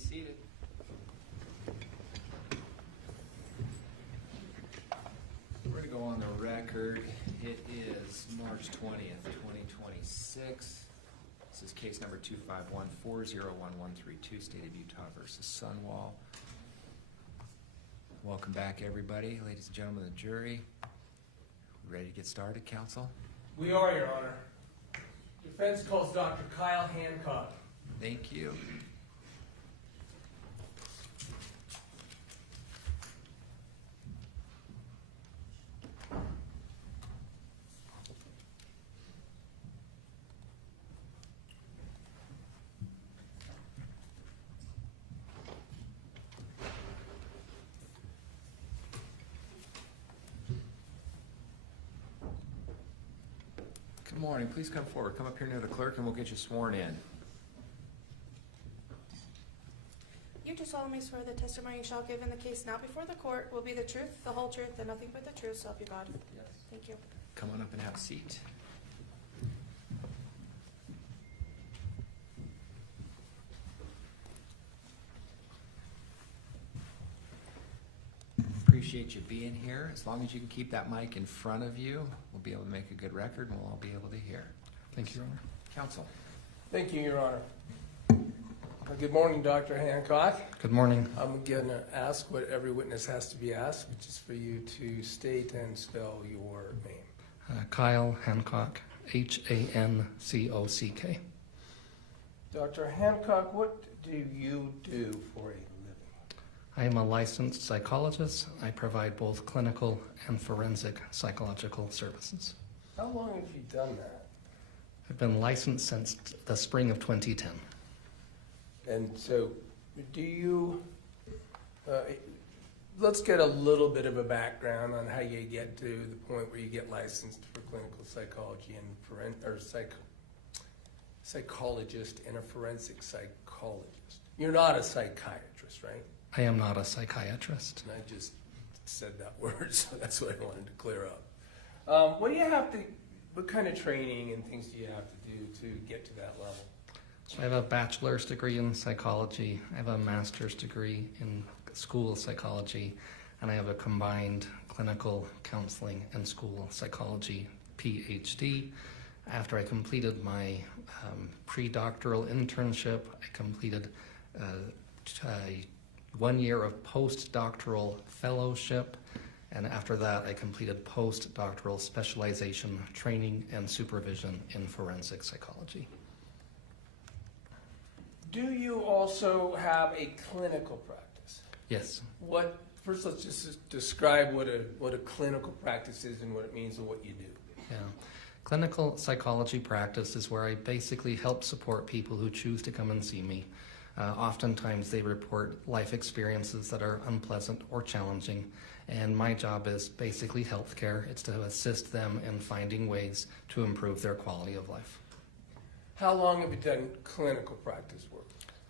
seated. We're going to go on the record. It is March 20th, 2026. This is case number 251-401-132, State of Utah versus Sunwall. Welcome back, everybody. Ladies and gentlemen of the jury. We ready to get started, counsel? We are, Your Honor. Defense calls Dr. Kyle Hancock. Thank you. Good morning. Please come forward. Come up here near the clerk and we'll get you sworn in. You do solemnly swear the testimony you shall give in the case now before the court will be the truth, the whole truth, and nothing but the truth, so help you God. Yes. Thank you. Come on up and have a seat. Appreciate you being here. As long as you can keep that mic in front of you, we'll be able to make a good record and we'll all be able to hear. Thank you, Your Honor. Counsel. Thank you, Your Honor. Good morning, Dr. Hancock. Good morning. I'm going to ask what every witness has to be asked, which is for you to state and spell your name. Kyle Hancock, Hancock. Dr. Hancock, what do you do for a living? I am a licensed psychologist. I provide both clinical and forensic psychological services. How long have you done that? I've been licensed since the spring of 2010. And so, do you, let's get a little bit of a background on how you get to the point where you get licensed for clinical psychology and psychologist and a forensic psychologist. You're not a psychiatrist, right? I am not a psychiatrist. And I just said that word, so that's what I wanted to clear up. What kind of training and things do you have to do to get to that level? So I have a bachelor's degree in psychology. I have a master's degree in school psychology, and I have a combined clinical counseling and school psychology PhD. After I completed my pre-doctoral internship, I completed 1 year of postdoctoral fellowship, and after that I completed postdoctoral specialization training and supervision in forensic psychology. Do you also have a clinical practice? Yes. First, let's just describe what a clinical practice is and what it means and what you do. Yeah. Clinical psychology practice is where I basically help support people who choose to come and see me. Oftentimes they report life experiences that are unpleasant or challenging, and my job is basically healthcare. It's to assist them in finding ways to improve their quality of life. How long have you done clinical practice work?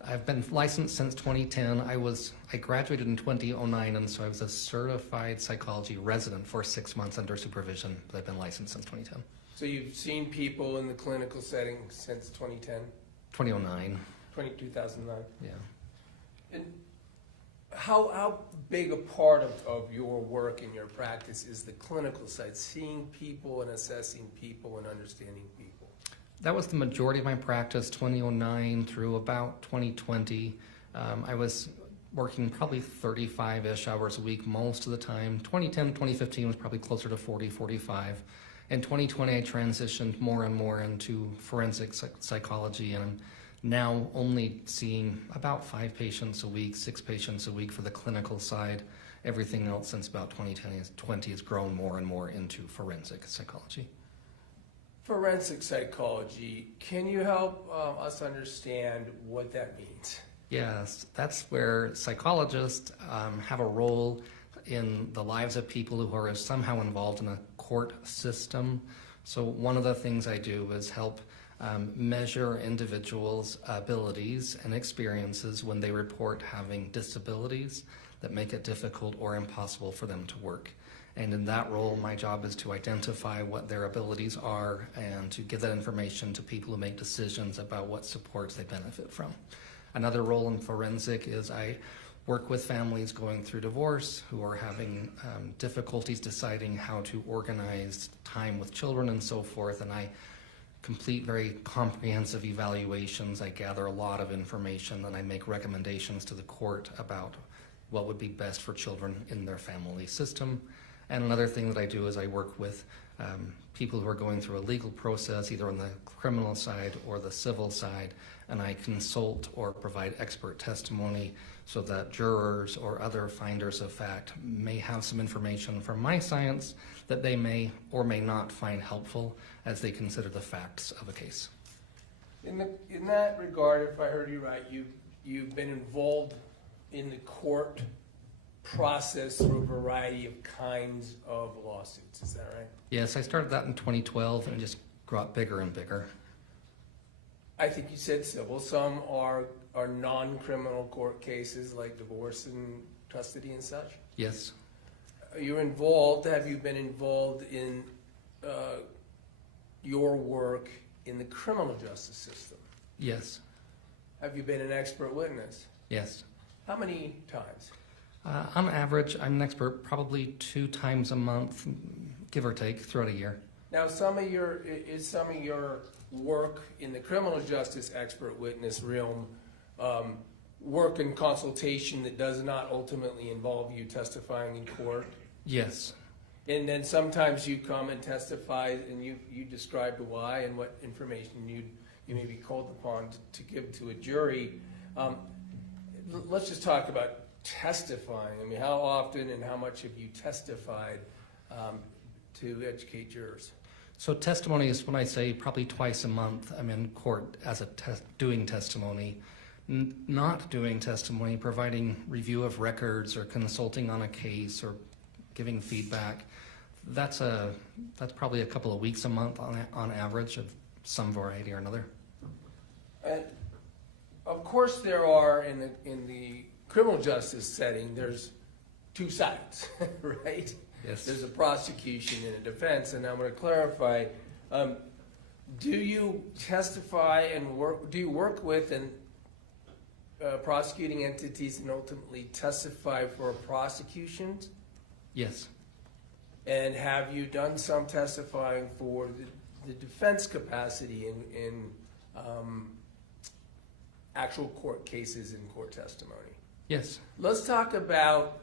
I've been licensed since 2010. I graduated in 2009, and so I was a certified psychology resident for 6 months under supervision, but I've been licensed since 2010. So you've seen people in the clinical setting since 2010? 2009. 2009? Yeah. And how big a part of your work and your practice is the clinical side, seeing people and assessing people and understanding people? That was the majority of my practice, 2009 through about 2020. I was working probably 35-ish hours a week most of the time. 2010, 2015 was probably closer to 40, 45. In 2020, I transitioned more and more into forensic psychology, and I'm now only seeing about 5 patients a week, 6 patients a week for the clinical side. Everything else since about 2020 has grown more and more into forensic psychology. Forensic psychology, can you help us understand what that means? Yes, that's where psychologists have a role in the lives of people who are somehow involved in a court system. So one of the things I do is help measure individuals' abilities and experiences when they report having disabilities that make it difficult or impossible for them to work. And in that role, my job is to identify what their abilities are and to give that information to people who make decisions about what supports they benefit from. Another role in forensic is I work with families going through divorce who are having difficulties deciding how to organize time with children and so forth, and I complete very comprehensive evaluations. I gather a lot of information, and I make recommendations to the court about what would be best for children in their family system. And another thing that I do is I work with people who are going through a legal process, either on the criminal side or the civil side, and I consult or provide expert testimony so that jurors or other finders of fact may have some information from my science that they may or may not find helpful as they consider the facts of a case. In that regard, if I heard you right, you've been involved in the court process through a variety of kinds of lawsuits, is that right? Yes, I started that in 2012 and it just got bigger and bigger. I think you said civil. Some are non-criminal court cases like divorce and custody and such. Yes. Have you been involved in your work in the criminal justice system? Yes. Have you been an expert witness? Yes. How many times? On average, I'm an expert probably 2 times a month, give or take, throughout a year. Now, some of your work in the criminal justice expert witness realm work and consultation that does not ultimately involve you testifying in court? Yes. And then sometimes you come and testify and you describe why and what information you may be called upon to give to a jury. Let's just talk about testifying. I mean, how often and how much have you testified to educate jurors? So testimony is when I say probably twice a month I'm in court as doing testimony. Not doing testimony, providing review of records or consulting on a case or giving feedback, that's probably a couple of weeks a month on average of some variety or another. And of course there are, in the criminal justice setting, there's 2 sides, right? Yes. There's a prosecution and a defense, and I'm going to clarify, do you testify and do you work with prosecuting entities and ultimately testify for prosecutions? Yes. And have you done some testifying for the defense capacity in actual court cases and court testimony? Yes. Let's talk about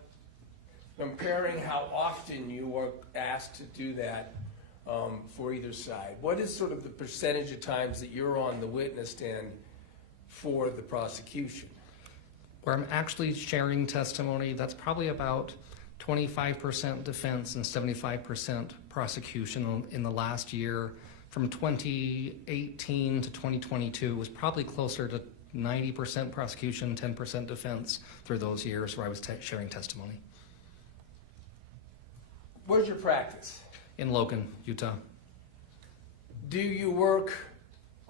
comparing how often you are asked to do that for either side. What is sort of the percentage of times that you're on the witness stand for the prosecution? Where I'm actually sharing testimony, that's probably about 25% defense and 75% prosecution in the last year. From 2018 to 2022 was probably closer to 90% prosecution, 10% defense through those years where I was sharing testimony. Where's your practice? In Logan, Utah. Do you work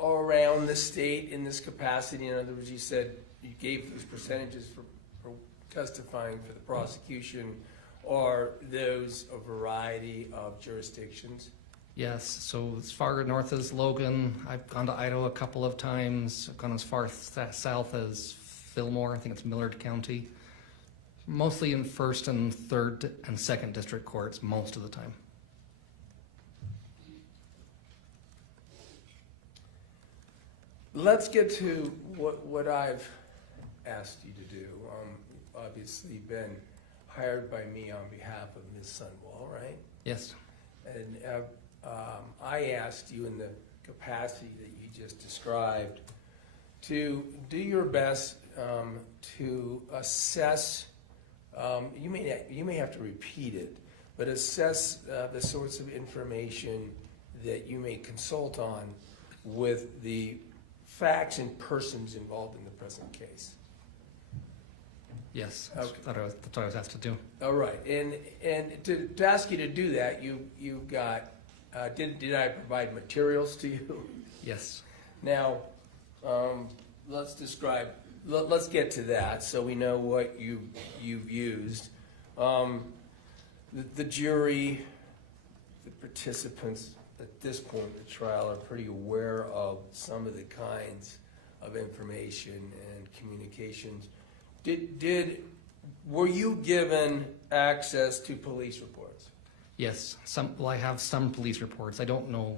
around the state in this capacity? In other words, you said you gave those percentages for testifying for the prosecution. Are those a variety of jurisdictions? Yes, so as far north as Logan, I've gone to Idaho a couple of times. I've gone as far south as Fillmore, I think it's Millard County. Mostly in 1st and 3rd and 2nd district courts most of the time. Let's get to what I've asked you to do. Obviously been hired by me on behalf of Ms. Sunwall, right? Yes. And I asked you in the capacity that you just described to do your best to assess, you may have to repeat it, but assess the sorts of information that you may consult on with the facts and persons involved in the present case. Yes, that's what I was asked to do. All right, and to ask you to do that, you got, did I provide materials to you? Yes. Now, let's get to that so we know what you've used. The jury, the participants at this point in the trial are pretty aware of some of the kinds of information and communications. Were you given access to police reports? Yes, I have some police reports. I don't know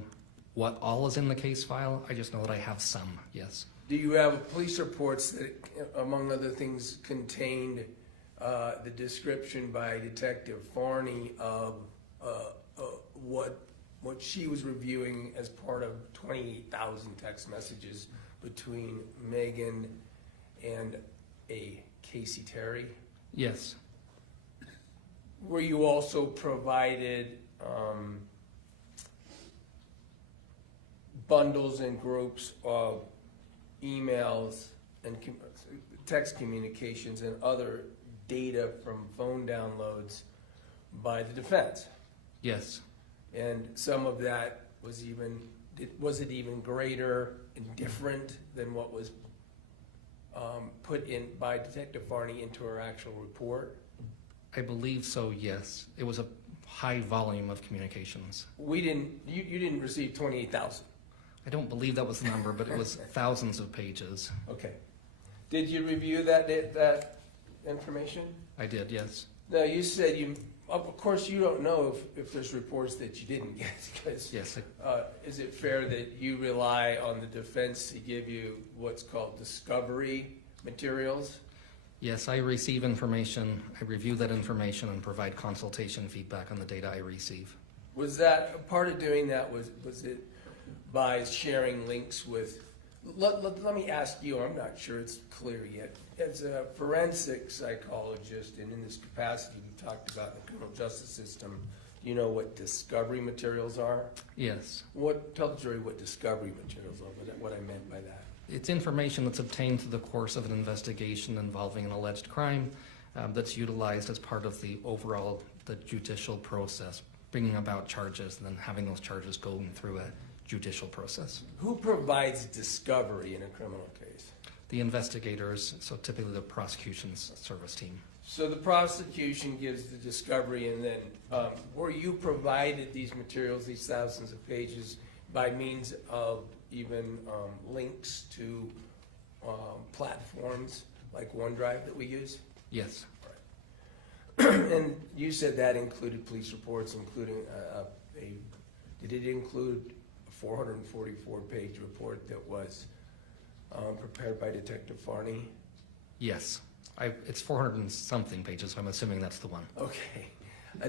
what all is in the case file. I just know that I have some, yes. Do you have police reports that, among other things, contained the description by Detective Farney of what she was reviewing as part of 28,000 text messages between Meggan and a Kacee Terry? Yes, Were you also provided bundles and groups of emails and text communications and other data from phone downloads by the defense? yes, And some of that was it even greater and different than what was put in by Detective Farney into her actual report? I believe so, yes. It was a high volume of communications. You didn't receive 28,000. I don't believe that was the number, but it was thousands of pages. Okay. Did you review that information? I did, yes. No, you said of course you don't know if there's reports that you didn't get, because Yes, is it fair that you rely on the defense to give you what's called discovery materials? yes, I receive information, I review that information and provide consultation feedback on the data I receive. Was that part of doing that? Was it by sharing links with? Let me ask you. I'm not sure it's clear yet. As a forensic psychologist, and in this capacity, we talked about the criminal justice system. Do you know what discovery materials are? Yes. Tell the jury what discovery materials are. What I meant by that. It's information that's obtained through the course of an investigation involving an alleged crime that's utilized as part of the judicial process, bringing about charges and then having those charges going through a judicial process. Who provides discovery in a criminal case? The investigators, so typically the prosecution's service team. So the prosecution gives the discovery, and then were you provided these materials, these thousands of pages, by means of even links to platforms like OneDrive that we use? Yes. And you said that included police reports, including did it include a 444-page report that was prepared by Detective Farney? Yes. It's 400 and something pages, so I'm assuming that's the one. Okay.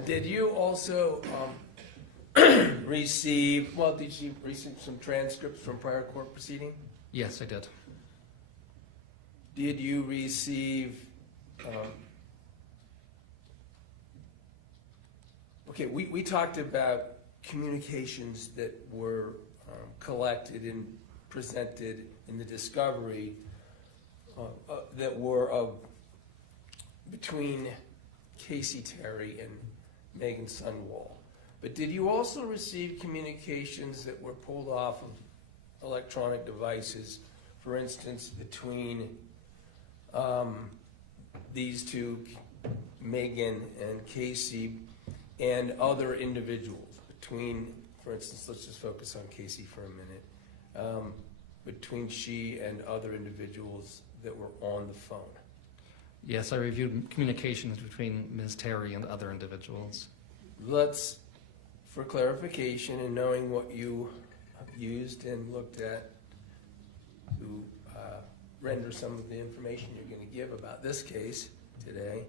Did you also receive some transcripts from prior court proceeding? Yes, I did. Did you receive, we talked about communications that were collected and presented in the discovery that were between Kacee Terry and Meggan Sunwall. But did you also receive communications that were pulled off of electronic devices, for instance, between these two, Meggan and Kacee, and other individuals? For instance, let's just focus on Kacee for a minute. Between she and other individuals that were on the phone. Yes, I reviewed communications between Ms. Terry and other individuals. Let's, for clarification and knowing what you used and looked at to render some of the information you're going to give about this case today,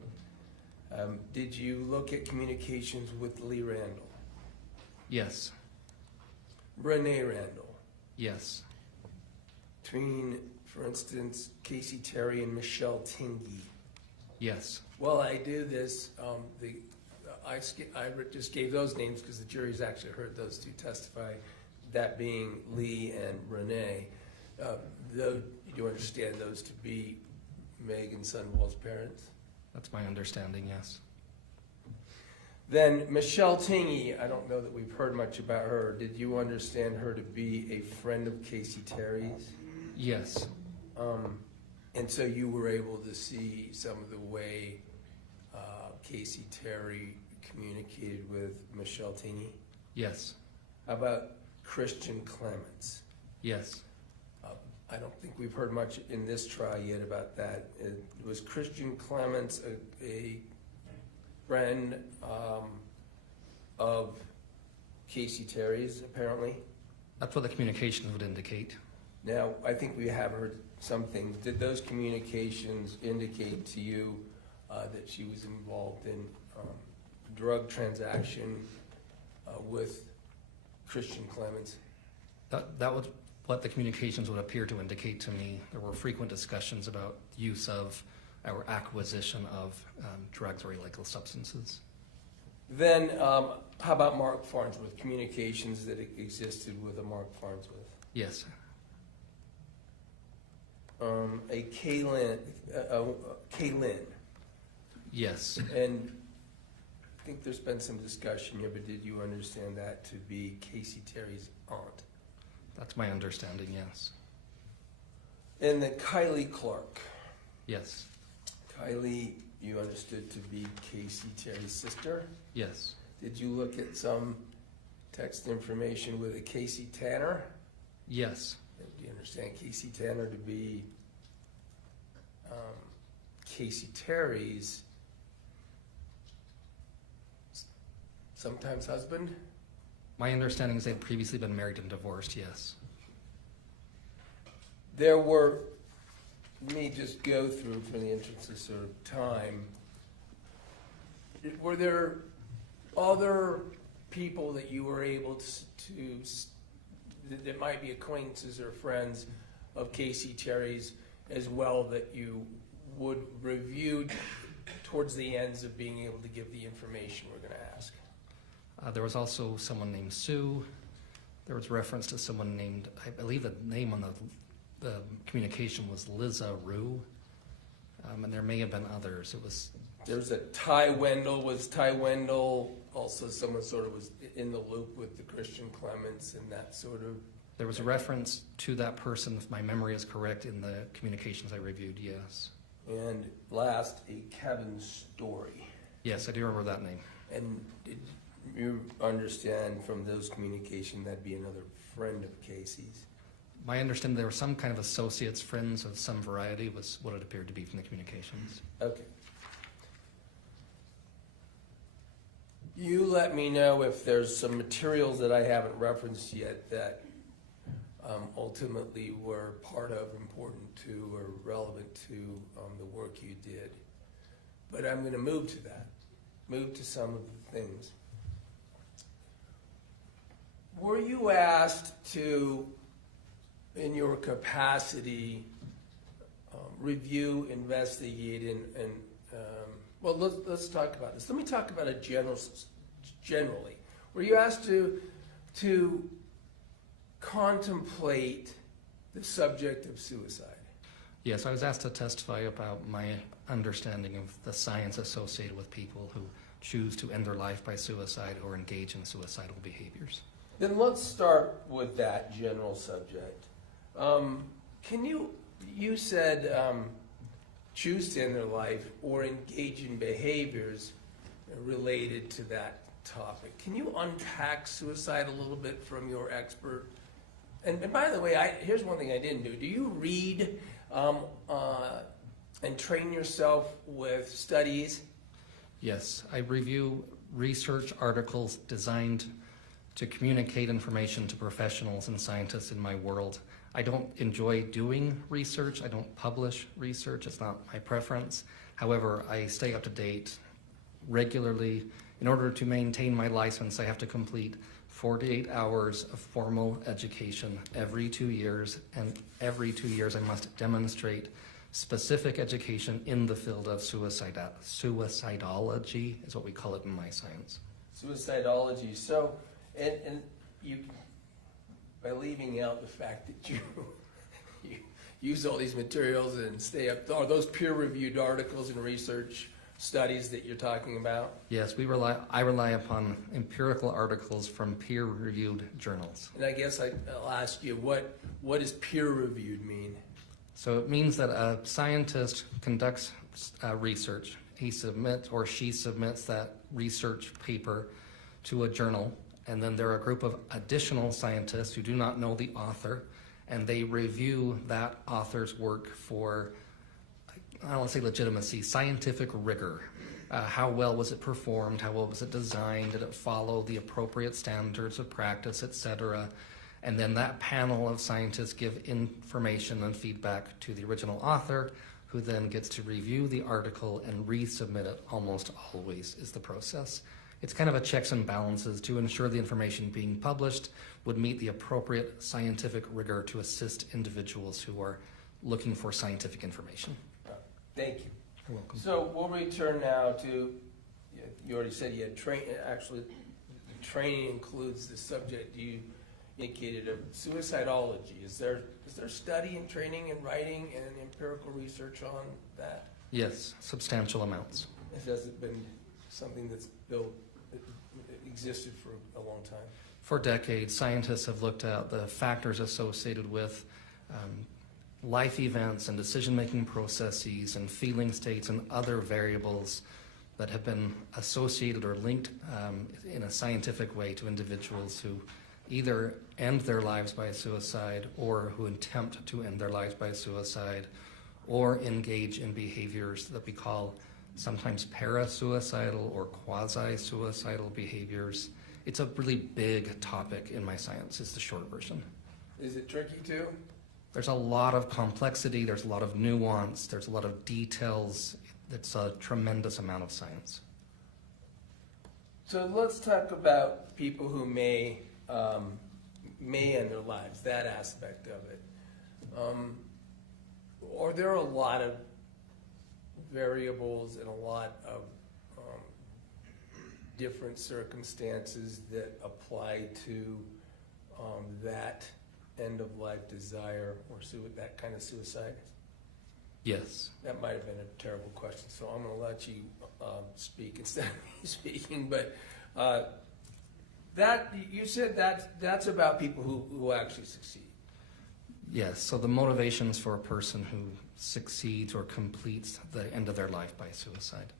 did you look at communications with Lee Randall? Yes. Renee Randall? Yes. Between, for instance, Kacee Terry and Michelle Tingy? Yes. Well, I do this, I just gave those names because the jury's actually heard those two testify, that being Lee and Renee. Do you understand those to be Meggan Sunwall's parents? That's my understanding, yes. Then Michelle Tingy, I don't know that we've heard much about her. Did you understand her to be a friend of Kacee Terry's? Yes. And so you were able to see some of the way Kacee Terry communicated with Michelle Tingy? Yes. How about Christian Clements? Yes. I don't think we've heard much in this trial yet about that. It was Christian Clements, a friend of Casey Terry's, apparently. That's what the communications would indicate. Now, I think we have heard some things. Did those communications indicate to you that she was involved in drug transaction with Christian Clements? That was what the communications would appear to indicate to me. There were frequent discussions about use of or acquisition of drugs or illegal substances. Then, how about Mark Farnsworth? Communications that existed with a Mark Farnsworth? Yes. A Kaylin. Yes. And I think there's been some discussion here, but did you understand that to be Casey Terry's aunt? That's my understanding, yes. And the Kylie Clark. Yes. Kylie, you understood to be Casey Terry's sister? Yes. Did you look at some text information with a Casey Tanner? Yes. Do you understand Casey Tanner to be Casey Terry's sometimes husband? My understanding is they'd previously been married and divorced, yes. There were, let me just go through for the interest of sort of time. Were there other people that you were able to that might be acquaintances or friends of Casey Terry's as well that you would review towards the ends of being able to give the information we're going to ask? There was also someone named Sue. There was reference to someone named, I believe the name on the communication was Liza Rue. And there may have been others. There was a Ty Wendell. Was Ty Wendell also someone sort of was in the loop with the Christian Clements and that sort of? There was a reference to that person, if my memory is correct, in the communications I reviewed, yes. And last, a Kevin Story. Yes, I do remember that name. And did you understand from those communications that'd be another friend of Casey's? My understanding there were some kind of associates, friends of some variety, was what it appeared to be from the communications. Okay. You let me know if there's some materials that I haven't referenced yet that ultimately were part of, important to, or relevant to the work you did. But I'm going to move to that, move to some of the things. Were you asked to, in your capacity, review, investigate, and well, let's talk about this. Let me talk about it generally. Were you asked to contemplate the subject of suicide? Yes, I was asked to testify about my understanding of the science associated with people who choose to end their life by suicide or engage in suicidal behaviors. Then let's start with that general subject. You said choose to end their life or engage in behaviors related to that topic. Can you unpack suicide a little bit from your expert? And by the way, here's one thing I didn't do. Do you read and train yourself with studies? Yes, I review research articles designed to communicate information to professionals and scientists in my world. I don't enjoy doing research. I don't publish research. It's not my preference. However, I stay up to date regularly. In order to maintain my license, I have to complete 48 hours of formal education every 2 years, and every 2 years I must demonstrate specific education in the field of suicidology, is what we call it in my science. Suicidology. So, and you, by leaving out the fact that you use all these materials and stay up, are those peer-reviewed articles and research studies that you're talking about? Yes, I rely upon empirical articles from peer-reviewed journals. And I guess I'll ask you, what does peer-reviewed mean? So it means that a scientist conducts research. He submits or she submits that research paper to a journal, and then there are a group of additional scientists who do not know the author, and they review that author's work for, I don't want to say legitimacy, scientific rigor. How well was it performed? How well was it designed? Did it follow the appropriate standards of practice, etc.? And then that panel of scientists give information and feedback to the original author, who then gets to review the article and resubmit it. Almost always is the process. It's kind of a checks and balances to ensure the information being published would meet the appropriate scientific rigor to assist individuals who are looking for scientific information. Thank you. You're welcome. So we'll return now to, you already said you had actually, the training includes the subject you indicated of suicidology. Is there study and training and writing and empirical research on that? Yes, substantial amounts. Has it been something that's built, existed for a long time? For decades, scientists have looked at the factors associated with life events and decision-making processes and feeling states and other variables that have been associated or linked in a scientific way to individuals who either end their lives by suicide or who attempt to end their lives by suicide or engage in behaviors that we call sometimes parasuicidal or quasi-suicidal behaviors. It's a really big topic in my science, is the short version. Is it tricky too? There's a lot of complexity, there's a lot of nuance, there's a lot of details. It's a tremendous amount of science. So let's talk about people who may end their lives, that aspect of it. Are there a lot of variables and a lot of different circumstances that apply to that end-of-life desire or that kind of suicide? Yes. That might have been a terrible question, so I'm going to let you speak instead of me speaking. But that you said that's about people who actually succeed. Yes, so the motivations for a person who succeeds or completes the end of their life by suicide.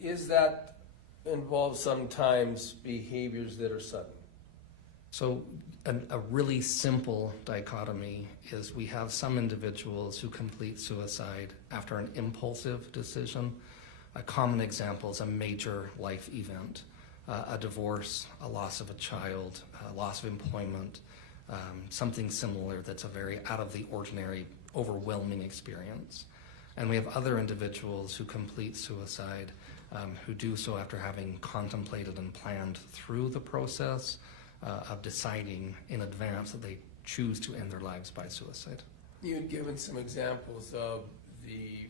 Is that involves sometimes behaviors that are sudden? So a really simple dichotomy is we have some individuals who complete suicide after an impulsive decision. A common example is a major life event, a divorce, a loss of a child, a loss of employment, something similar that's a very out of the ordinary, overwhelming experience. And we have other individuals who complete suicide who do so after having contemplated and planned through the process of deciding in advance that they choose to end their lives by suicide. You had given some examples of the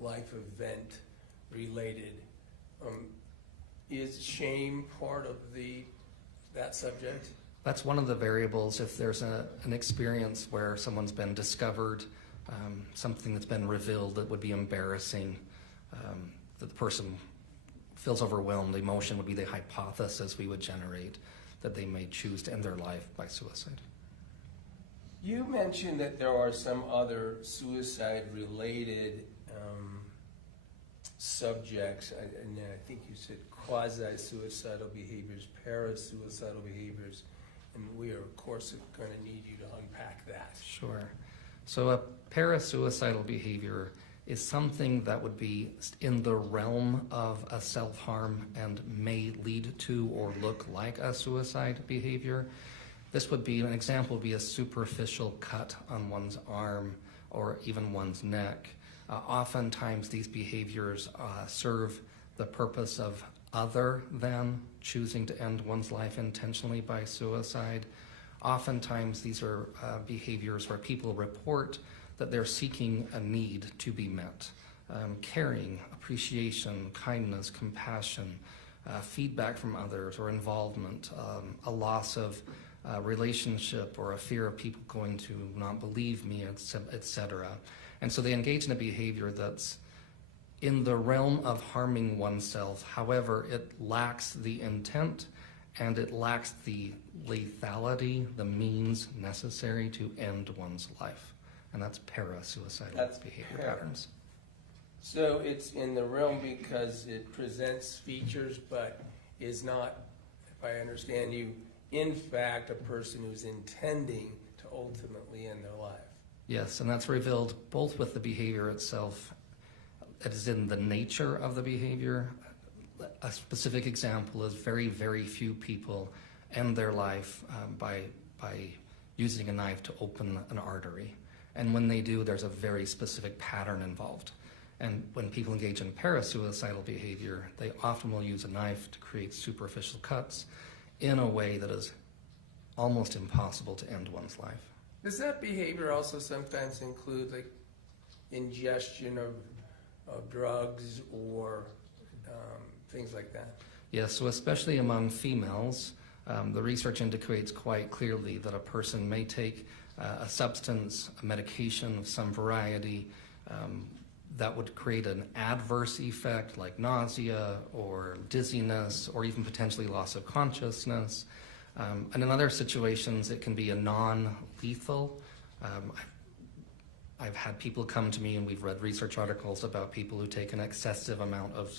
life event related. Is shame part of that subject? That's one of the variables. If there's an experience where someone's been discovered, something that's been revealed that would be embarrassing, that the person feels overwhelmed, emotion would be the hypothesis we would generate that they may choose to end their life by suicide. You mentioned that there are some other suicide-related subjects, and I think you said quasi-suicidal behaviors, parasuicidal behaviors, and we are, of course, going to need you to unpack that. Sure. So a parasuicidal behavior is something that would be in the realm of a self-harm and may lead to or look like a suicide behavior. This would be, an example would be a superficial cut on one's arm or even one's neck. Oftentimes these behaviors serve the purpose of other than choosing to end one's life intentionally by suicide. Oftentimes these are behaviors where people report that they're seeking a need to be met. Caring, appreciation, kindness, compassion, feedback from others or involvement, a loss of relationship or a fear of people going to not believe me, etc. And so they engage in a behavior that's in the realm of harming oneself. However, it lacks the intent and it lacks the lethality, the means necessary to end one's life. And that's parasuicidal behavior patterns. So it's in the realm because it presents features but is not, if I understand you, in fact a person who's intending to ultimately end their life. Yes, and that's revealed both with the behavior itself, it is in the nature of the behavior. A specific example is very, very few people end their life by using a knife to open an artery. And when they do, there's a very specific pattern involved. And when people engage in parasuicidal behavior, they often will use a knife to create superficial cuts in a way that is almost impossible to end one's life. Does that behavior also sometimes include like ingestion of drugs or things like that? Yes, so especially among females, the research indicates quite clearly that a person may take a substance, a medication of some variety, that would create an adverse effect like nausea or dizziness or even potentially loss of consciousness. And in other situations, it can be a non-lethal. I've had people come to me and we've read research articles about people who take an excessive amount of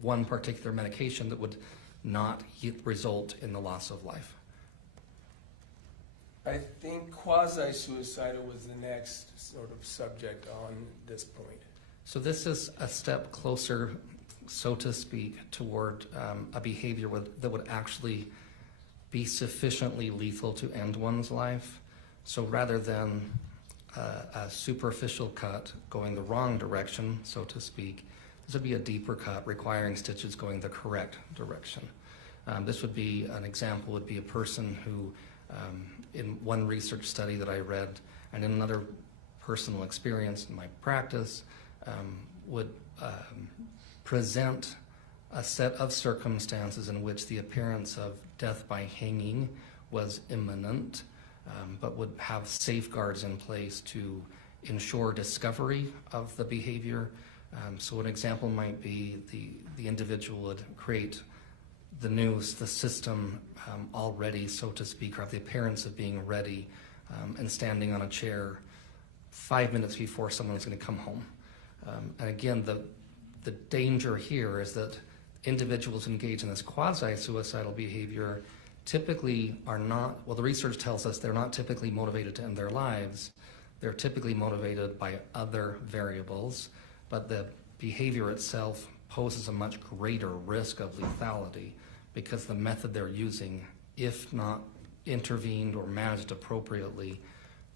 one particular medication that would not result in the loss of life. I think quasi-suicidal was the next sort of subject on this point. So this is a step closer, so to speak, toward a behavior that would actually be sufficiently lethal to end one's life. So rather than a superficial cut going the wrong direction, so to speak, this would be a deeper cut requiring stitches going the correct direction. This would be, an example would be a person who, in one research study that I read, and in another personal experience in my practice, would present a set of circumstances in which the appearance of death by hanging was imminent, but would have safeguards in place to ensure discovery of the behavior. So an example might be the individual would create the news, the system already, so to speak, or have the appearance of being ready and standing on a chair 5 minutes before someone's going to come home. And again, the danger here is that individuals engaged in this quasi-suicidal behavior typically are not, well, the research tells us they're not typically motivated to end their lives. They're typically motivated by other variables, but the behavior itself poses a much greater risk of lethality because the method they're using, if not intervened or managed appropriately,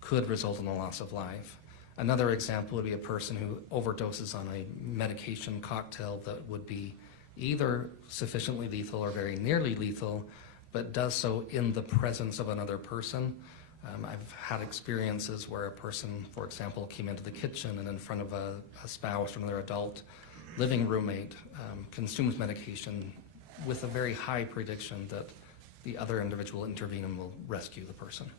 could result in the loss of life. Another example would be a person who overdoses on a medication cocktail that would be either sufficiently lethal or very nearly lethal, but does so in the presence of another person. I've had experiences where a person, for example, came into the kitchen and in front of a spouse or another adult living roommate consumes medication with a very high prediction that the other individual will intervene and will rescue the person.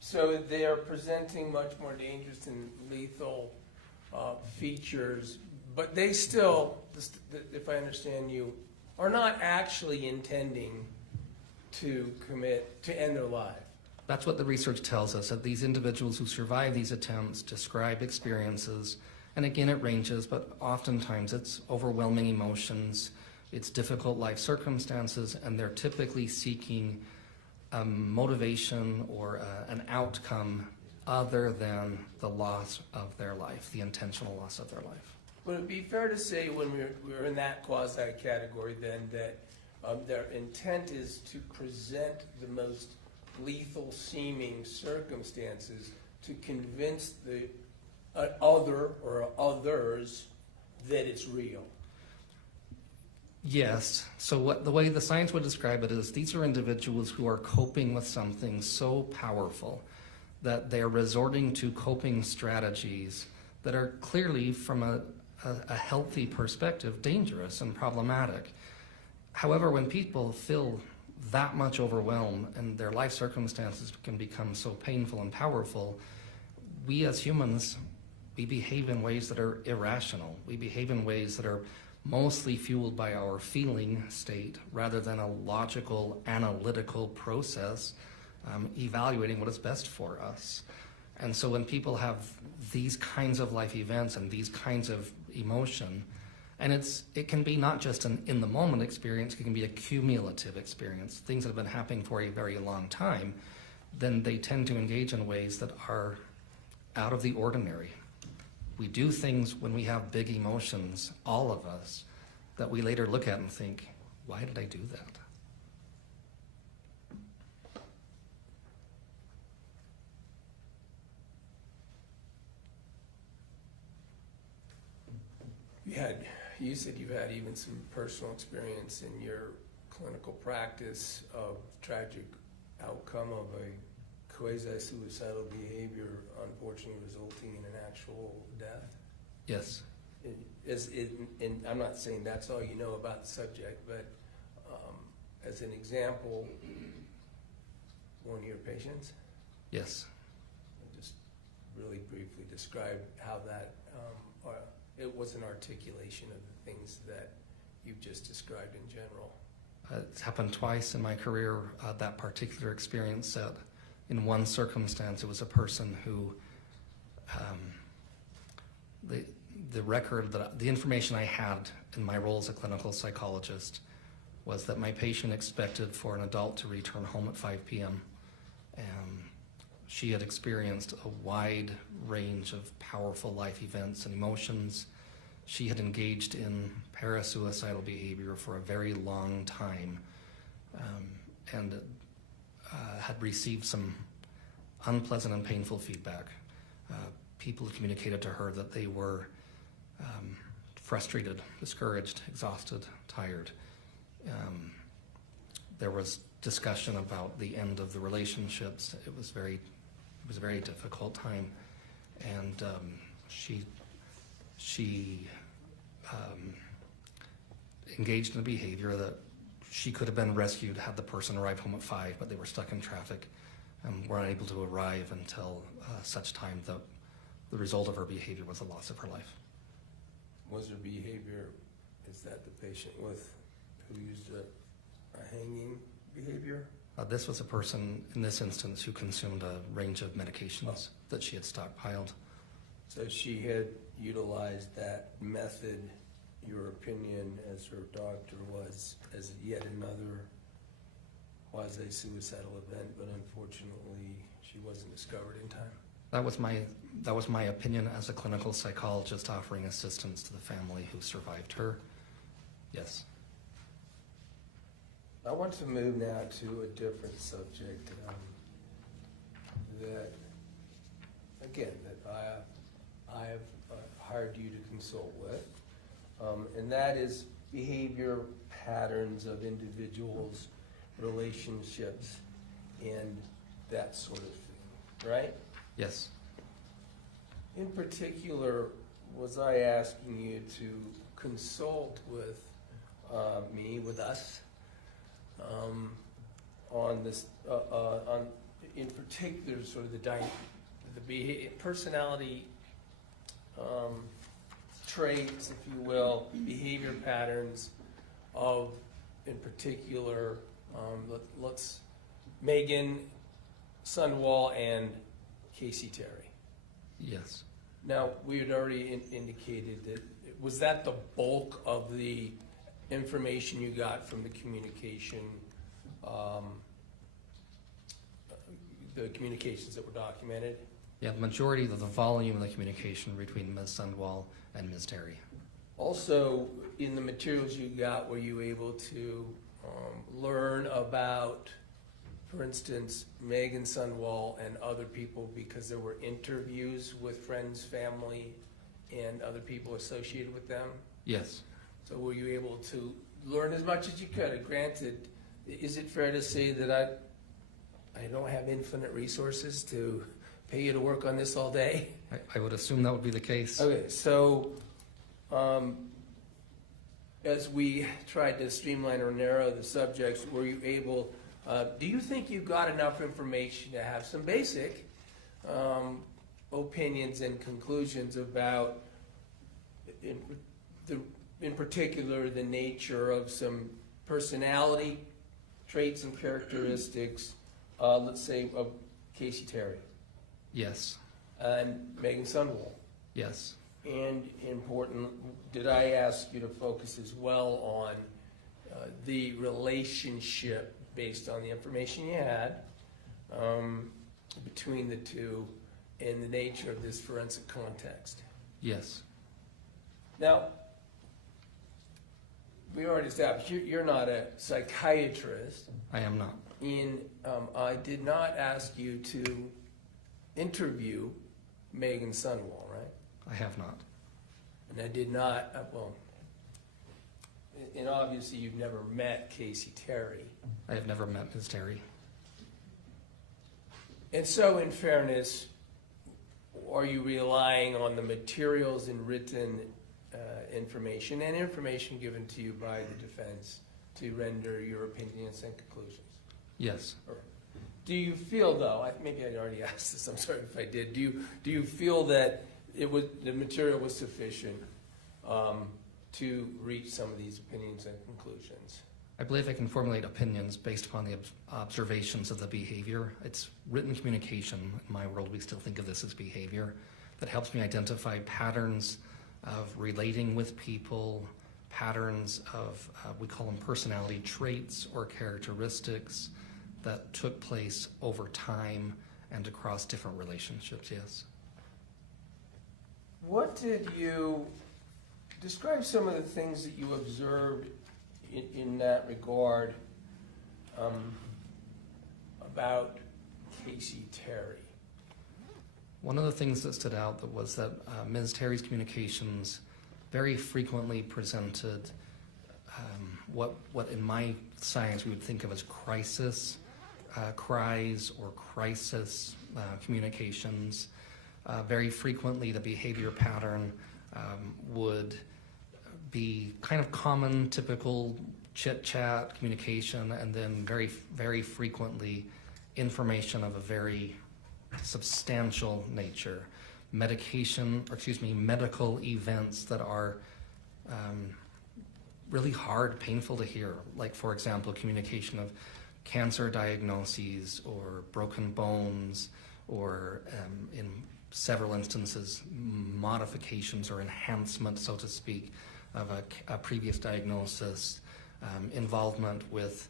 So they are presenting much more dangerous and lethal features, but they still, if I understand you, are not actually intending to end their life. That's what the research tells us, that these individuals who survive these attempts describe experiences, and again it ranges, but oftentimes it's overwhelming emotions, it's difficult life circumstances, and they're typically seeking a motivation or an outcome other than the loss of their life, the intentional loss of their life. Would it be fair to say when we're in that quasi-category then that their intent is to present the most lethal seeming circumstances to convince the other or others that it's real? Yes. So the way the science would describe it is these are individuals who are coping with something so powerful that they're resorting to coping strategies that are clearly, from a healthy perspective, dangerous and problematic. However, when people feel that much overwhelmed and their life circumstances can become so painful and powerful, we as humans, we behave in ways that are irrational. We behave in ways that are mostly fueled by our feeling state rather than a logical, analytical process evaluating what is best for us. And so when people have these kinds of life events and these kinds of emotion, And it can be not just an in the moment experience, it can be a cumulative experience, things that have been happening for a very long time. Then they tend to engage in ways that are out of the ordinary. We do things when we have big emotions, all of us, that we later look at and think, why did I do that? You said you had even some personal experience in your clinical practice of tragic outcome of a quasi-suicidal behavior, unfortunately resulting in an actual death. Yes. And I'm not saying that's all you know about the subject, but as an example, one of your patients, Yes. just really briefly describe how that, it was an articulation of the things that you've just described in general. It's happened twice in my career, that particular experience set. In one circumstance, it was a person who, the information I had in my role as a clinical psychologist was that my patient expected for an adult to return home at 5 p.m. And she had experienced a wide range of powerful life events and emotions. She had engaged in parasuicidal behavior for a very long time, and had received some unpleasant and painful feedback. People communicated to her that they were frustrated, discouraged, exhausted, tired. There was discussion about the end of the relationships. It was a very difficult time, and she engaged in a behavior that she could have been rescued had the person arrived home at 5, but they were stuck in traffic and were unable to arrive until such time that the result of her behavior was the loss of her life. Was her behavior, is that the patient who used a hanging behavior? This was a person, in this instance, who consumed a range of medications that she had stockpiled. So she had utilized that method, your opinion as her doctor was, as yet another quasi-suicidal event, but unfortunately she wasn't discovered in time. That was my opinion as a clinical psychologist offering assistance to the family who survived her. Yes. I want to move now to a different subject that I have hired you to consult with, and that is behavior patterns of individuals, relationships, and that sort of thing, right? Yes. In particular, was I asking you to consult with with us, on this, in particular, sort of the personality traits, if you will, behavior patterns of, in particular, let's Meggan Sundwall and Kacee Terry. Yes. Now, we had already indicated that, was that the bulk of the information you got from the communication, the communications that were documented? Yeah, the majority of the volume of the communication between Ms. Sundwall and Ms. Terry. Also, in the materials you got, were you able to learn about, for instance, Meggan Sundwall and other people, because there were interviews with friends, family, and other people associated with them? Yes. So were you able to learn as much as you could? Granted, is it fair to say that I don't have infinite resources to pay you to work on this all day? I would assume that would be the case. Okay, so as we tried to streamline or narrow the subjects, were you able, do you think you got enough information to have some basic opinions and conclusions about, in particular, the nature of some personality traits and characteristics, let's say, of Kacee Terry Yes. and Meggan Sundwall? Yes. and important, did I ask you to focus as well on the relationship based on the information you had between the two and the nature of this forensic context? Yes. Now, we already established you're not a psychiatrist, I am not. and I did not ask you to interview Meggan Sunwall, right? I have not. And I did not, and obviously you've never met Kacee Terry. I have never met Ms. Terry. And so, in fairness, are you relying on the materials and written information and information given to you by the defense to render your opinions and conclusions? Yes. Do you feel, though, maybe I already asked this, I'm sorry if I did, do you feel that the material was sufficient to reach some of these opinions and conclusions? I believe I can formulate opinions based upon the observations of the behavior. It's written communication. In my world, we still think of this as behavior that helps me identify patterns of relating with people, patterns of, we call them personality traits or characteristics that took place over time and across different relationships, yes. What did you, describe some of the things that you observed in that regard about Kacee Terry? One of the things that stood out was that Ms. Terry's communications very frequently presented what in my science we would think of as crisis cries or crisis communications. Very frequently the behavior pattern would be kind of common, typical chit-chat communication, and then very, very frequently information of a very substantial nature. Medical events that are really hard, painful to hear. Like, for example, communication of cancer diagnoses or broken bones or in several instances, modifications or enhancement, so to speak, of a previous diagnosis, involvement with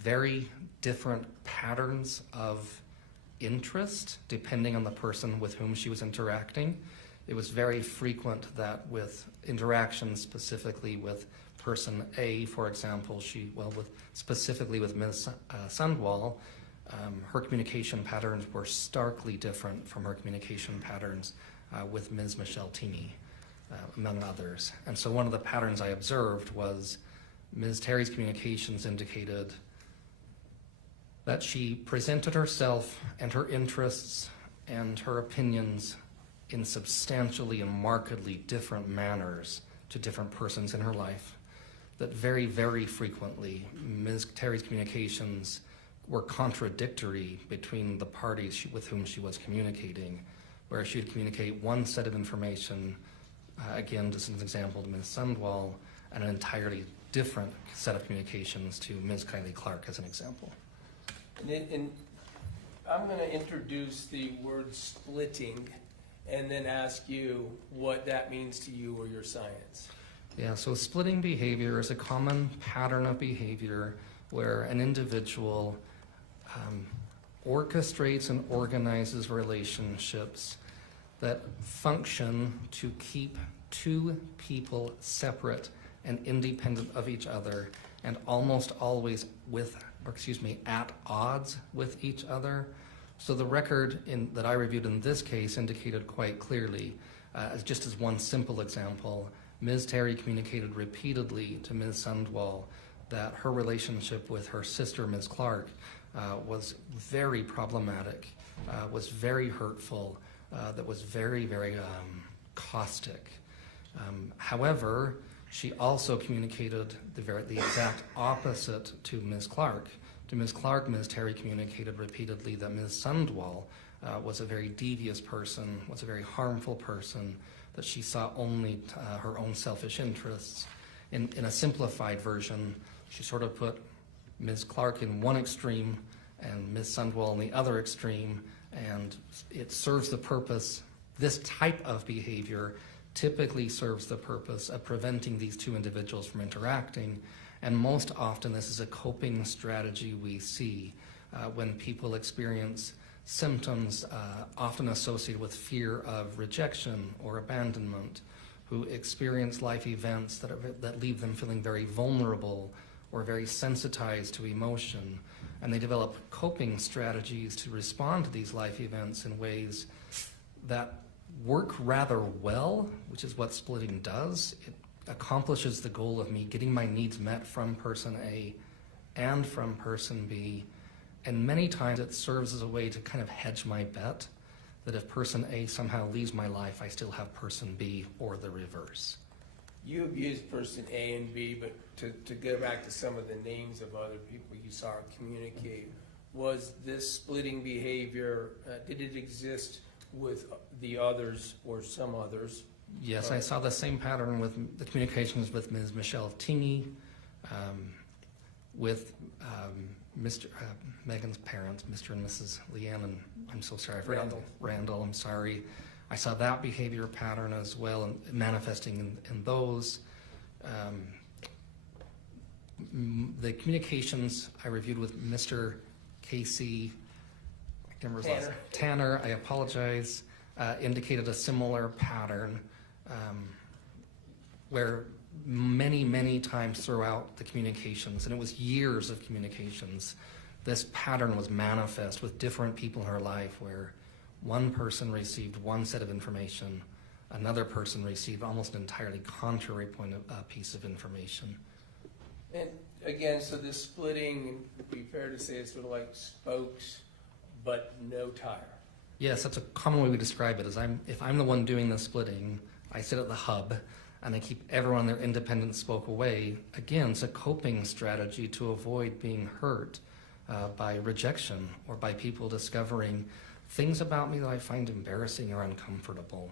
very different patterns of interest depending on the person with whom she was interacting. It was very frequent that with interactions specifically with person A, for example, specifically with Ms. Sundwall, her communication patterns were starkly different from her communication patterns with Ms. Michelle Teamy, among others. And so one of the patterns I observed was Ms. Terry's communications indicated that she presented herself and her interests and her opinions in substantially and markedly different manners to different persons in her life. That very, very frequently, Ms. Terry's communications were contradictory between the parties with whom she was communicating, where she would communicate one set of information, again, just as an example, to Ms. Sundwall, and an entirely different set of communications to Ms. Kylie Clark, as an example. And I'm going to introduce the word splitting and then ask you what that means to you or your science. Yeah, so splitting behavior is a common pattern of behavior where an individual orchestrates and organizes relationships that function to keep two people separate and independent of each other and almost always at odds with each other. So the record that I reviewed in this case indicated quite clearly, just as one simple example, Ms. Terry communicated repeatedly to Ms. Sundwall that her relationship with her sister, Ms. Clark, was very problematic, was very hurtful, that was very, very caustic. However, she also communicated the exact opposite to Ms. Clark. To Ms. Clark, Ms. Terry communicated repeatedly that Ms. Sundwall was a very devious person, was a very harmful person, that she saw only her own selfish interests. In a simplified version, she sort of put Ms. Clark in one extreme and Ms. Sundwall in the other extreme, and it serves the purpose this type of behavior typically serves the purpose of preventing these two individuals from interacting, and most often this is a coping strategy we see when people experience symptoms often associated with fear of rejection or abandonment, who experience life events that leave them feeling very vulnerable or very sensitized to emotion, and they develop coping strategies to respond to these life events in ways that work rather well, which is what splitting does. It accomplishes the goal of me getting my needs met from person A and from person B, and many times it serves as a way to kind of hedge my bet that if person A somehow leaves my life, I still have person B, or the reverse. You abused person A and B, but to go back to some of the names of other people you saw communicate, was this splitting behavior, did it exist with the others or some others? Yes, I saw the same pattern with the communications with Ms. Michelle Tingey, with Meggan's parents, Mr. and Mrs. Leanne, and I'm so sorry, I forgot Randall, I'm sorry. I saw that behavior pattern as well, and manifesting in those. The communications I reviewed with Mr. Kacee, I can't remember his last name. Tanner, I apologize, indicated a similar pattern where many times throughout the communications, and it was years of communications, this pattern was manifest with different people in her life where one person received one set of information, another person received almost an entirely contrary piece of information. And again, so this splitting, would be fair to say it's sort of like spokes, but no tire. Yes, that's a common way we describe it, is if I'm the one doing the splitting, I sit at the hub, and I keep everyone their independent spoke away. Again, it's a coping strategy to avoid being hurt by rejection or by people discovering things about me that I find embarrassing or uncomfortable.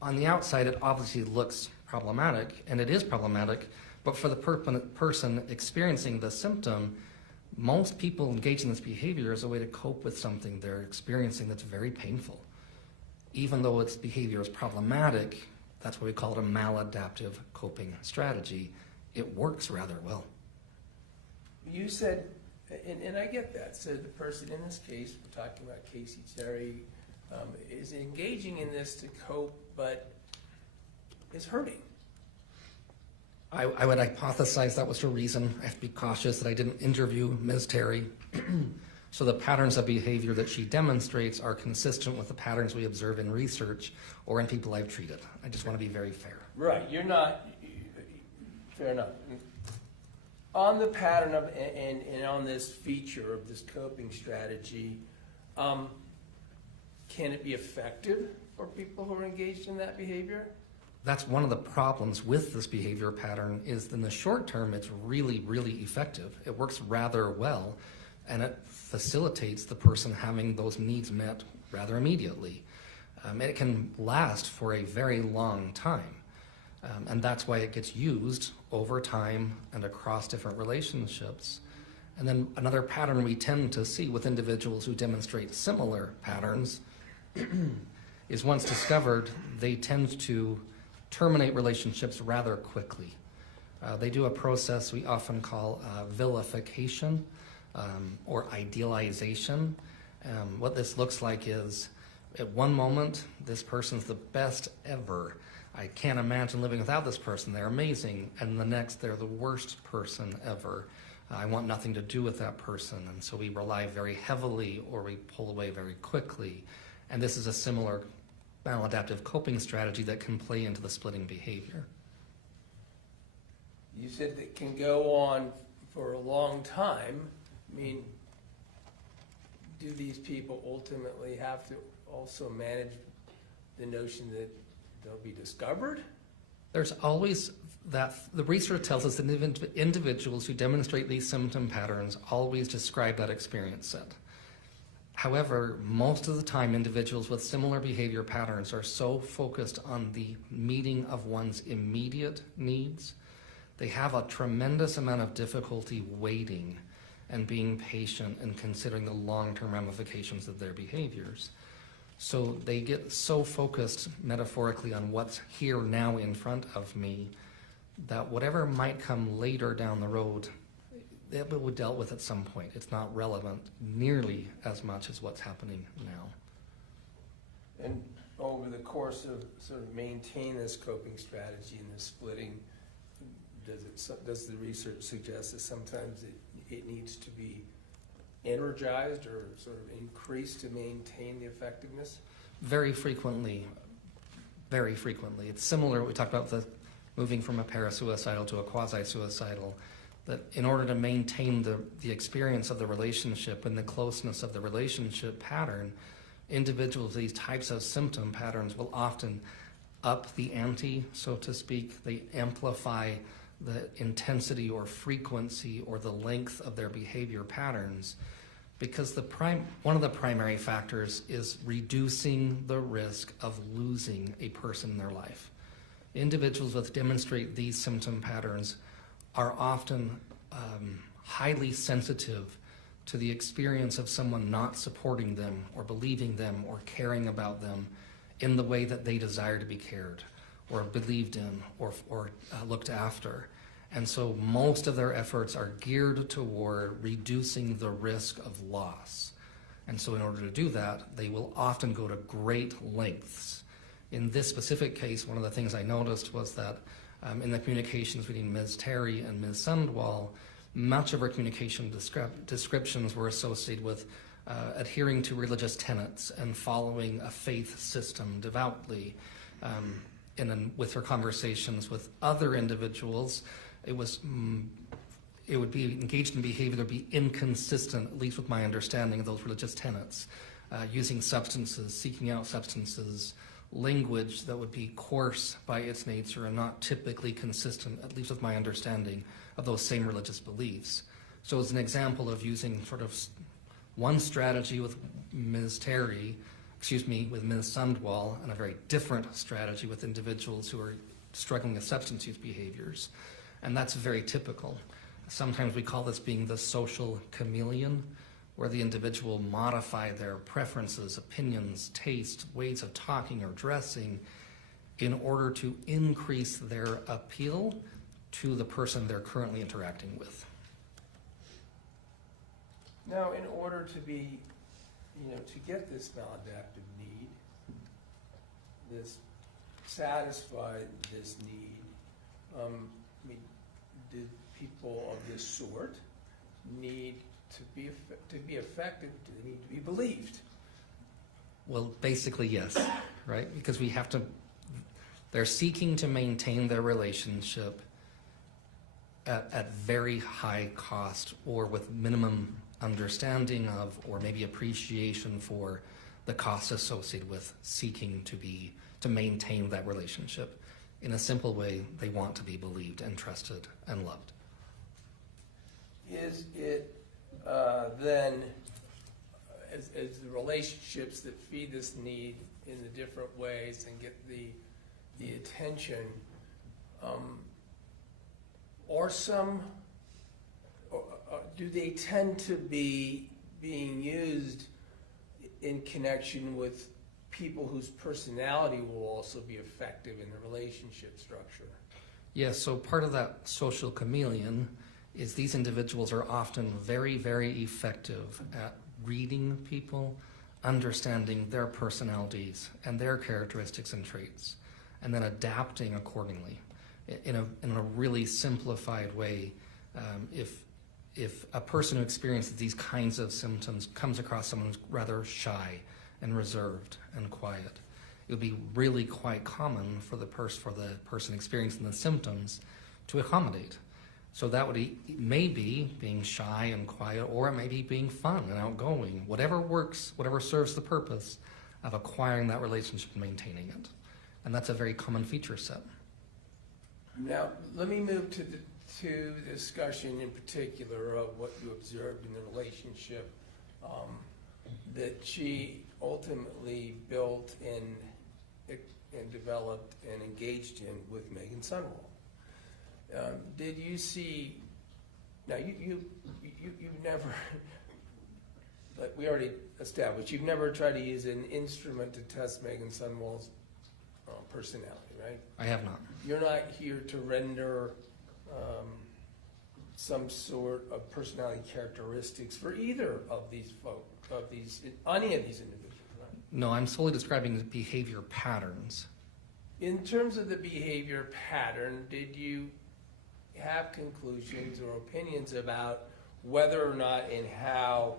On the outside, it obviously looks problematic, and it is problematic, but for the person experiencing the symptom, most people engage in this behavior as a way to cope with something they're experiencing that's very painful. Even though its behavior is problematic, that's what we call it a maladaptive coping strategy. It works rather well. You said, and I get that, so the person in this case, we're talking about Kacee Terry, is engaging in this to cope, but is hurting. I would hypothesize that was the reason. I have to be cautious that I didn't interview Ms. Terry. So the patterns of behavior that she demonstrates are consistent with the patterns we observe in research or in people I've treated. I just want to be very fair. Right, you're not, fair enough. On the pattern of, and on this feature of this coping strategy, can it be effective for people who are engaged in that behavior? That's one of the problems with this behavior pattern, is in the short term, it's really effective. It works rather well, and it facilitates the person having those needs met rather immediately. And it can last for a very long time. And that's why it gets used over time and across different relationships. And then another pattern we tend to see with individuals who demonstrate similar patterns is once discovered, they tend to terminate relationships rather quickly. They do a process we often call vilification or idealization. What this looks like is, at one moment, this person's the best ever. I can't imagine living without this person. They're amazing. And the next, they're the worst person ever. I want nothing to do with that person. And so we rely very heavily or we pull away very quickly. And this is a similar maladaptive coping strategy that can play into the splitting behavior. You said that can go on for a long time. I mean, do these people ultimately have to also manage the notion that they'll be discovered? There's always that, the research tells us that individuals who demonstrate these symptom patterns always describe that experience set. However, most of the time, individuals with similar behavior patterns are so focused on the meeting of one's immediate needs, they have a tremendous amount of difficulty waiting and being patient and considering the long-term ramifications of their behaviors. So they get so focused metaphorically on what's here now in front of me that whatever might come later down the road, it will be dealt with at some point. It's not relevant nearly as much as what's happening now. And over the course of sort of maintain this coping strategy and this splitting, does the research suggest that sometimes it needs to be energized or sort of increased to maintain the effectiveness? Very frequently. Very frequently. It's similar, we talked about the moving from a parasuicidal to a quasi-suicidal, that in order to maintain the experience of the relationship and the closeness of the relationship pattern, individuals with these types of symptom patterns will often up the ante, so to speak. They amplify the intensity or frequency or the length of their behavior patterns, because one of the primary factors is reducing the risk of losing a person in their life. Individuals that demonstrate these symptom patterns are often highly sensitive to the experience of someone not supporting them or believing them or caring about them in the way that they desire to be cared or believed in or looked after. And so most of their efforts are geared toward reducing the risk of loss. And so in order to do that, they will often go to great lengths. In this specific case, one of the things I noticed was that in the communications between Ms. Terry and Ms. Sandwall, much of her communication descriptions were associated with adhering to religious tenets and following a faith system devoutly. And then with her conversations with other individuals, it would be engaged in behavior that would be inconsistent, at least with my understanding of those religious tenets, using substances, seeking out substances, language that would be coarse by its nature and not typically consistent, at least with my understanding of those same religious beliefs. So as an example of using sort of one strategy with Ms. Terry, with Ms. Sandwall, and a very different strategy with individuals who are struggling with substance use behaviors. And that's very typical. Sometimes we call this being the social chameleon, where the individual modify their preferences, opinions, taste, ways of talking or dressing in order to increase their appeal to the person they're currently interacting with. Now, in order to be, to get this maladaptive need, satisfy this need, did people of this sort need to be effective? Do they need to be believed? Well, basically, yes, right? Because they're seeking to maintain their relationship at very high cost or with minimum understanding of or maybe appreciation for the costs associated with seeking to maintain that relationship. In a simple way, they want to be believed and trusted and loved. Is it then, as the relationships that feed this need in the different ways and get the attention, do they tend to be being used in connection with people whose personality will also be effective in the relationship structure? Yes, so part of that social chameleon is these individuals are often very, very effective at reading people, understanding their personalities and their characteristics and traits, and then adapting accordingly. In a really simplified way, if a person who experiences these kinds of symptoms comes across someone who's rather shy and reserved and quiet, it would be really quite common for the person experiencing the symptoms to accommodate. So that would maybe being shy and quiet, or it may be being fun and outgoing, whatever works, whatever serves the purpose of acquiring that relationship and maintaining it. And that's a very common feature set. Now, let me move to the discussion in particular of what you observed in the relationship that she ultimately built and developed and engaged in with Meggan Sandwall. Did you see? Now, you never but we already established, you've never tried to use an instrument to test Meggan Sunwall's personality, right? I have not. You're not here to render some sort of personality characteristics for either of these any of these individuals, right? No, I'm solely describing the behavior patterns. In terms of the behavior pattern, did you have conclusions or opinions about whether or not and how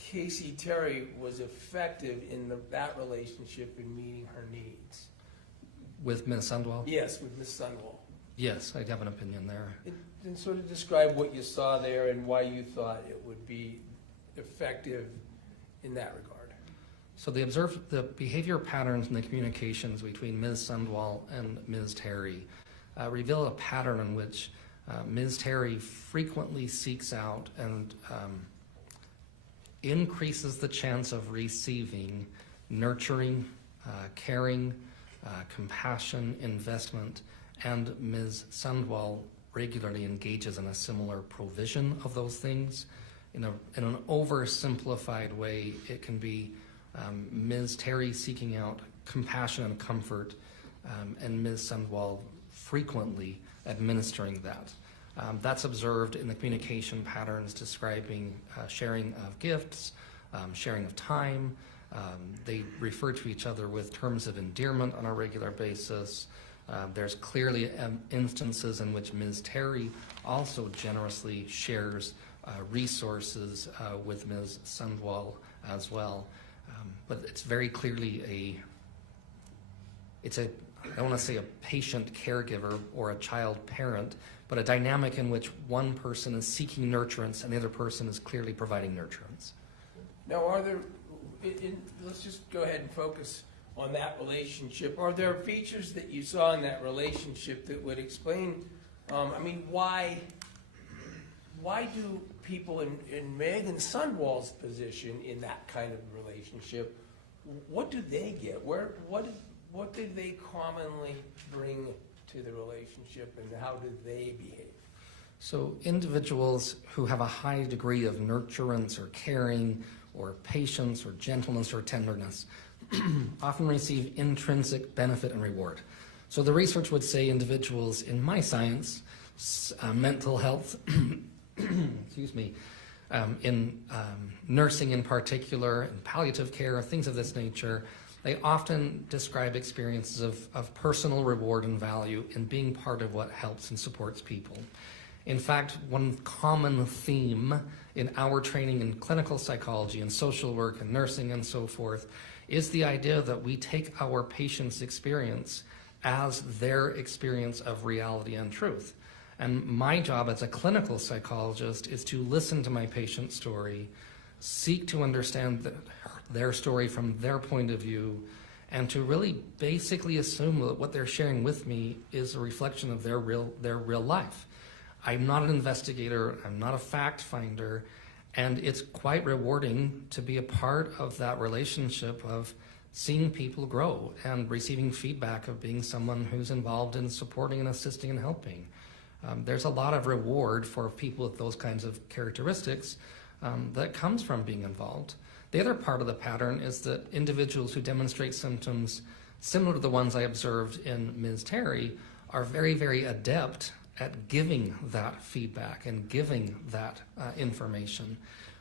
Kacee Terry was effective in that relationship in meeting her needs? With Ms. Sundwell? Yes, with Ms. Sunwall. Yes, I have an opinion there. And sort of describe what you saw there and why you thought it would be effective in that regard. So they observed the behavior patterns and the communications between Ms. Sundwell and Ms. Terry reveal a pattern in which Ms. Terry frequently seeks out and increases the chance of receiving nurturing, caring, compassion, investment, and Ms. Sundwell regularly engages in a similar provision of those things. In an oversimplified way, it can be Ms. Terry seeking out compassion and comfort, and Ms. Sundwell frequently administering that. That's observed in the communication patterns describing sharing of gifts, sharing of time. They refer to each other with terms of endearment on a regular basis. There's clearly instances in which Ms. Terry also generously shares resources with Ms. Sundwell as well. But it's very clearly I don't want to say a patient caregiver or a child parent, but a dynamic in which one person is seeking nurturance and the other person is clearly providing nurturance. Now, are there, let's just go ahead and focus on that relationship. Are there features that you saw in that relationship that would explain, why do people in Meggan Sundwall's position in that kind of relationship, what do they get? What do they commonly bring to the relationship, and how do they behave? So individuals who have a high degree of nurturance or caring or patience or gentleness or tenderness often receive intrinsic benefit and reward. So the research would say individuals in my science, mental health, excuse me, in nursing in particular, and palliative care, things of this nature, they often describe experiences of personal reward and value in being part of what helps and supports people. In fact, one common theme in our training in clinical psychology and social work and nursing and so forth is the idea that we take our patients' experience as their experience of reality and truth. And my job as a clinical psychologist is to listen to my patient's story, seek to understand their story from their point of view, and to really basically assume that what they're sharing with me is a reflection of their real life. I'm not an investigator, I'm not a fact finder, and it's quite rewarding to be a part of that relationship of seeing people grow and receiving feedback of being someone who's involved in supporting and assisting and helping. There's a lot of reward for people with those kinds of characteristics that comes from being involved. The other part of the pattern is that individuals who demonstrate symptoms similar to the ones I observed in Ms. Terry are very, very adept at giving that feedback and giving that information.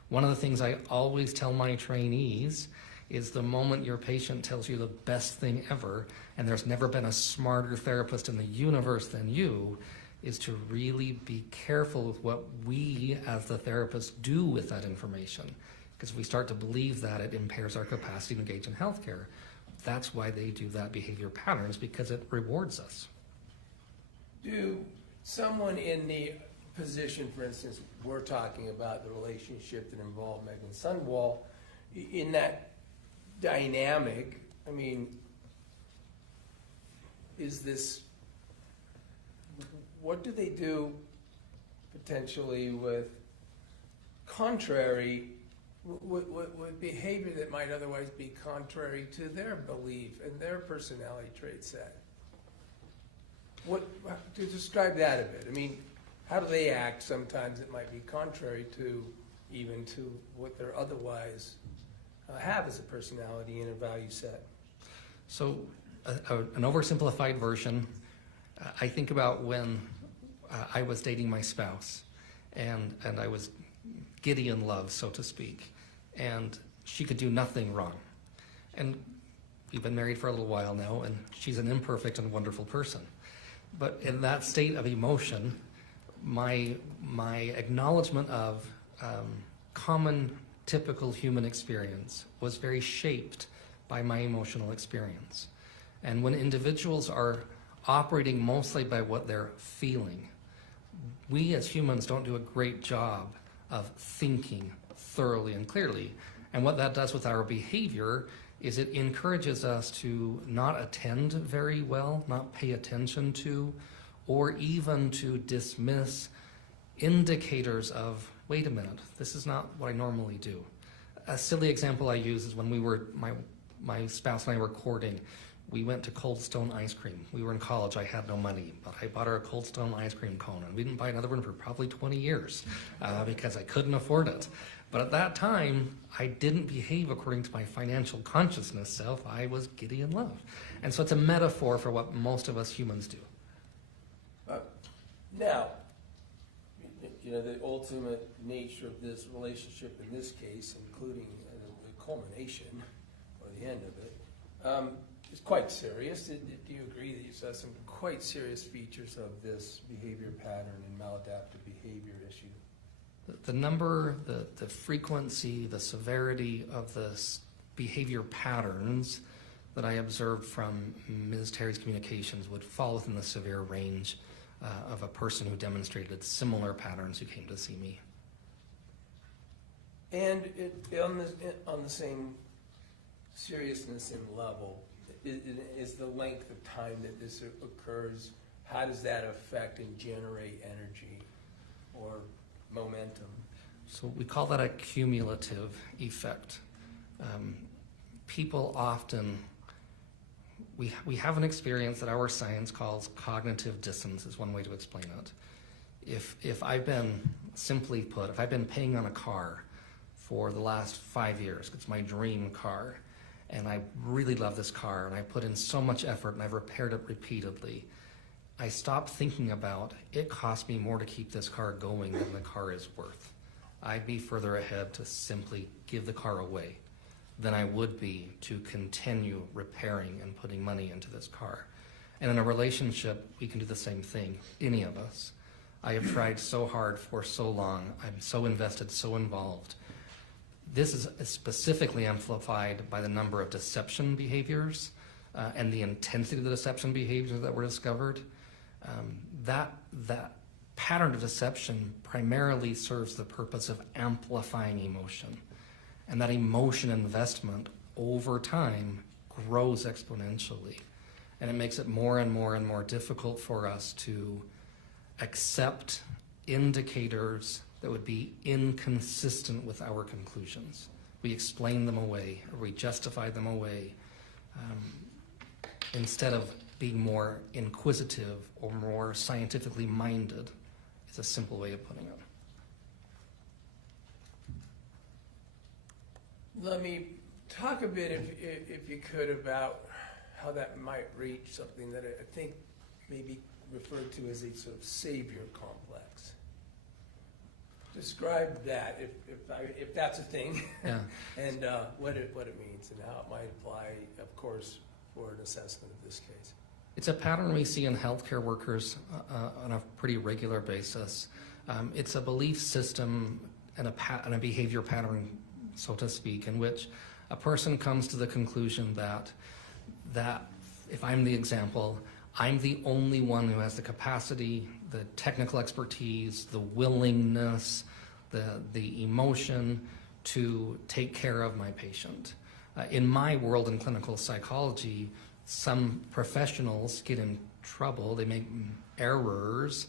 One of the things I always tell my trainees is the moment your patient tells you the best thing ever, and there's never been a smarter therapist in the universe than you, is to really be careful with what we as the therapists do with that information. Because if we start to believe that, it impairs our capacity to engage in healthcare. That's why they do that behavior patterns, because it rewards us. Do someone in the position, for instance, we're talking about the relationship that involved Meggan Sundwall, in that dynamic, what do they do potentially with with behavior that might otherwise be contrary to their belief and their personality trait set? To describe that a bit. How do they act sometimes that might be contrary to even to what they're otherwise have as a personality and a value set. So, an oversimplified version, I think about when I was dating my spouse, and I was giddy in love, so to speak, and she could do nothing wrong. And we've been married for a little while now, and she's an imperfect and wonderful person. But in that state of emotion, my acknowledgement of common, typical human experience was very shaped by my emotional experience. And when individuals are operating mostly by what they're feeling, we as humans don't do a great job of thinking thoroughly and clearly. And what that does with our behavior is it encourages us to not attend very well, not pay attention to, or even to dismiss indicators of, wait a minute, this is not what I normally do. A silly example I use is when my spouse and I were courting, we went to Cold Stone ice cream. We were in college, I had no money, but I bought her a Cold Stone ice cream cone, and we didn't buy another one for probably 20 years because I couldn't afford it. But at that time, I didn't behave according to my financial consciousness self. I was giddy in love. And so it's a metaphor for what most of us humans do. Now, the ultimate nature of this relationship in this case, including the culmination or the end of it, is quite serious. Do you agree that you saw some quite serious features of this behavior pattern and maladaptive behavior issue? The number, the frequency, the severity of the behavior patterns that I observed from Ms. Terry's communications would fall within the severe range of a person who demonstrated similar patterns who came to see me. And on the same seriousness and level, is the length of time that this occurs, how does that affect and generate energy or momentum? So we call that a cumulative effect. People often, we have an experience that our science calls cognitive dissonance, is one way to explain it. If I've been, simply put, if I've been paying on a car for the last 5 years, it's my dream car, and I really love this car, and I put in so much effort, and I've repaired it repeatedly, I stopped thinking about, it cost me more to keep this car going than the car is worth. I'd be further ahead to simply give the car away than I would be to continue repairing and putting money into this car. And in a relationship, we can do the same thing, any of us. I have tried so hard for so long. I'm so invested, so involved. This is specifically amplified by the number of deception behaviors and the intensity of the deception behaviors that were discovered. That pattern of deception primarily serves the purpose of amplifying emotion. And that emotion investment over time grows exponentially. And it makes it more and more and more difficult for us to accept indicators that would be inconsistent with our conclusions. We explain them away, or we justify them away, instead of being more inquisitive or more scientifically minded, is a simple way of putting it. Let me talk a bit, if you could, about how that might reach something that I think may be referred to as a sort of savior complex. Describe that, if that's a thing, Yeah. and what it means and how it might apply, of course, for an assessment of this case. It's a pattern we see in healthcare workers on a pretty regular basis. It's a belief system and a behavior pattern, so to speak, in which a person comes to the conclusion that if I'm the example, I'm the only one who has the capacity, the technical expertise, the willingness, the emotion to take care of my patient. In my world in clinical psychology, some professionals get in trouble, they make errors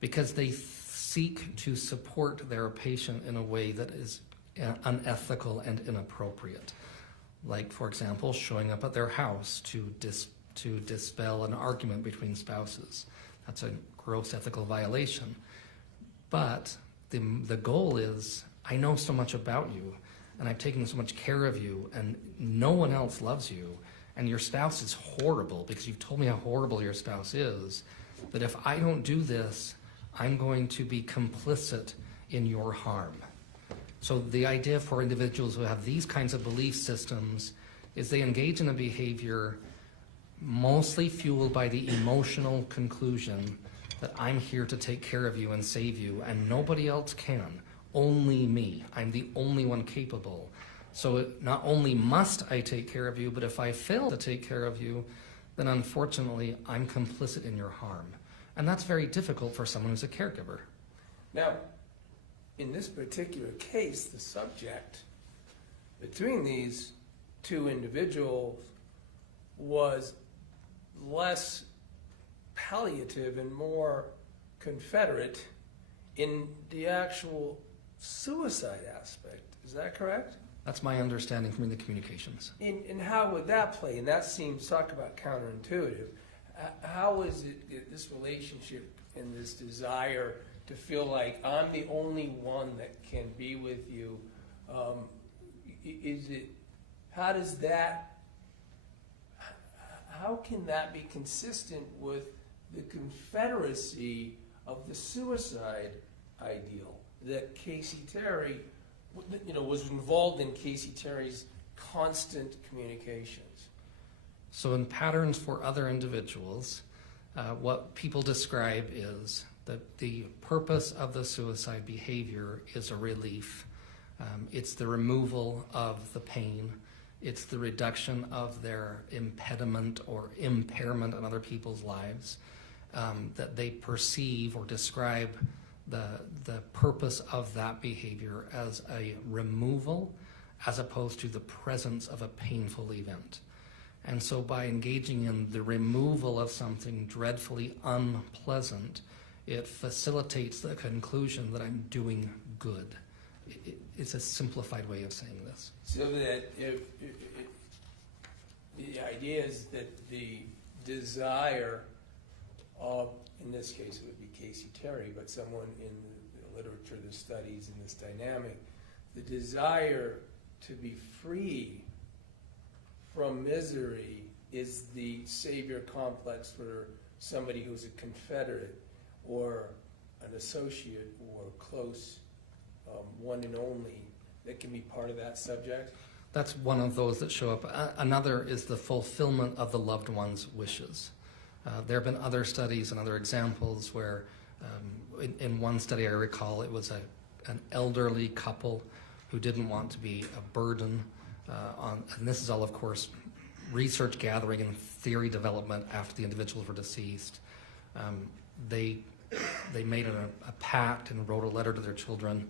because they seek to support their patient in a way that is unethical and inappropriate. Like, for example, showing up at their house to dispel an argument between spouses. That's a gross ethical violation. But the goal is I know so much about you, and I've taken so much care of you, and no one else loves you, and your spouse is horrible because you've told me how horrible your spouse is, that if I don't do this, I'm going to be complicit in your harm. So the idea for individuals who have these kinds of belief systems is they engage in a behavior mostly fueled by the emotional conclusion that I'm here to take care of you and save you, and nobody else can, only me. I'm the only one capable. So not only must I take care of you, but if I fail to take care of you, then unfortunately I'm complicit in your harm. And that's very difficult for someone who's a caregiver. Now, in this particular case, the subject between these two individuals was less palliative and more confederate in the actual suicide aspect. Is that correct? That's my understanding from the communications. And how would that play? And that seems, talk about counterintuitive. How is it, this relationship and this desire to feel like I'm the only one that can be with you, how can that be consistent with the confederacy of the suicide ideal that Kacee Terry, was involved in Kacee Terry's constant communications? So in patterns for other individuals, what people describe is that the purpose of the suicide behavior is a relief. It's the removal of the pain. It's the reduction of their impediment or impairment on other people's lives, that they perceive or describe the purpose of that behavior as a removal as opposed to the presence of a painful event. And so by engaging in the removal of something dreadfully unpleasant, it facilitates the conclusion that I'm doing good. It's a simplified way of saying this. So that if the idea is that the desire of, in this case it would be Kacee Terry, but someone in the literature that studies in this dynamic, the desire to be free from misery is the savior complex for somebody who's a confederate or an associate or close one and only that can be part of that subject? That's one of those that show up. Another is the fulfillment of the loved one's wishes. There have been other studies and other examples where in one study I recall it was an elderly couple who didn't want to be a burden and this is all, of course, research gathering and theory development after the individuals were deceased. They made a pact and wrote a letter to their children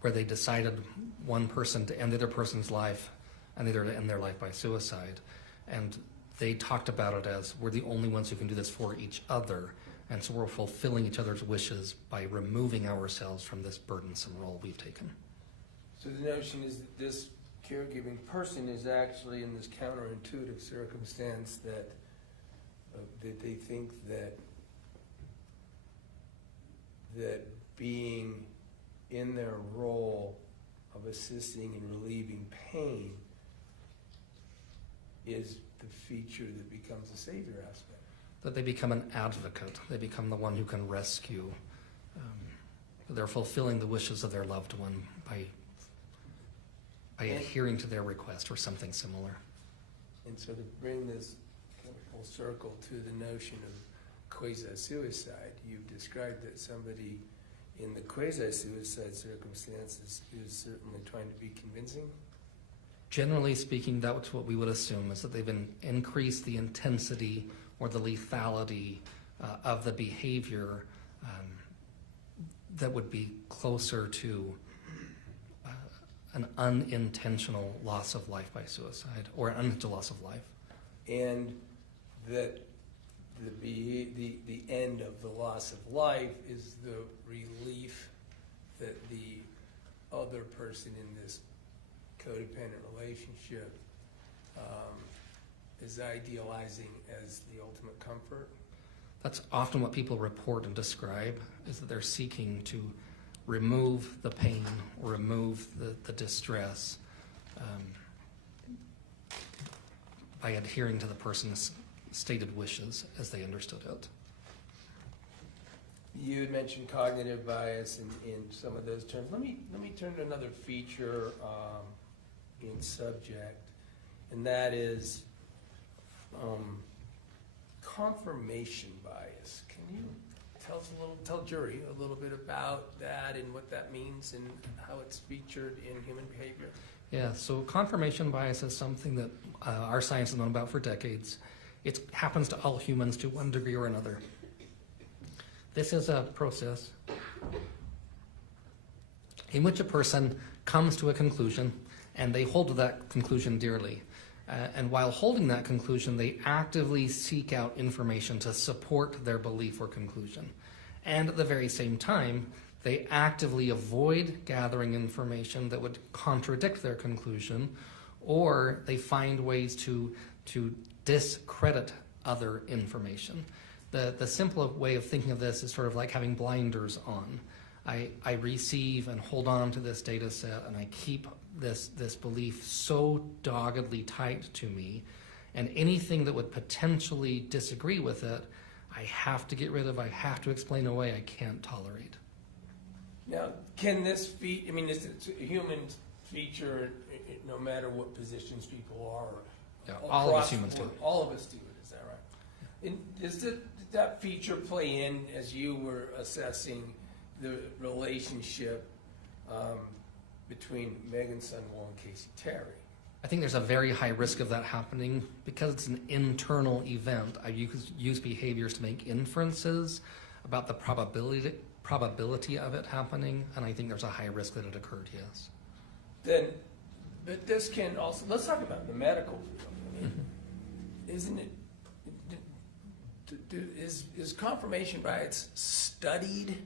where they decided one person to end the other person's life and the other to end their life by suicide. And they talked about it as we're the only ones who can do this for each other, and so we're fulfilling each other's wishes by removing ourselves from this burdensome role we've taken. So the notion is that this caregiving person is actually in this counterintuitive circumstance that they think that being in their role of assisting and relieving pain is the feature that becomes a savior aspect. That they become an advocate. They become the one who can rescue. They're fulfilling the wishes of their loved one by adhering to their request or something similar. And so to bring this kind of full circle to the notion of quasi-suicide, you've described that somebody in the quasi-suicide circumstances is certainly trying to be convincing. Generally speaking, that's what we would assume, is that they've increased the intensity or the lethality of the behavior that would be closer to an unintentional loss of life by suicide or an unintentional loss of life. And that the end of the loss of life is the relief that the other person in this codependent relationship is idealizing as the ultimate comfort. That's often what people report and describe, is that they're seeking to remove the pain, remove the distress by adhering to the person's stated wishes as they understood it. You had mentioned cognitive bias in some of those terms. Let me turn to another feature in subject, and that is confirmation bias. Can you tell jury a little bit about that and what that means and how it's featured in human behavior? Yeah, so confirmation bias is something that our science has known about for decades. It happens to all humans to one degree or another. This is a process in which a person comes to a conclusion and they hold to that conclusion dearly. And while holding that conclusion, they actively seek out information to support their belief or conclusion. And at the very same time, they actively avoid gathering information that would contradict their conclusion, or they find ways to discredit other information. The simple way of thinking of this is sort of like having blinders on. I receive and hold on to this data set, and I keep this belief so doggedly tight to me, and anything that would potentially disagree with it, I have to get rid of, I have to explain away, I can't tolerate. Now, can this be, I mean, is it a human feature no matter what positions people are? Yeah, all of us humans do. All of us do it, is that right? And did that feature play in as you were assessing the relationship between Meggan Sunwell and Kacee Terry? I think there's a very high risk of that happening because it's an internal event. I use behaviors to make inferences about the probability of it happening, and I think there's a high risk that it occurred, yes. Then, but this can also, let's talk about the medical field. I mean, isn't it, is confirmation bias studied?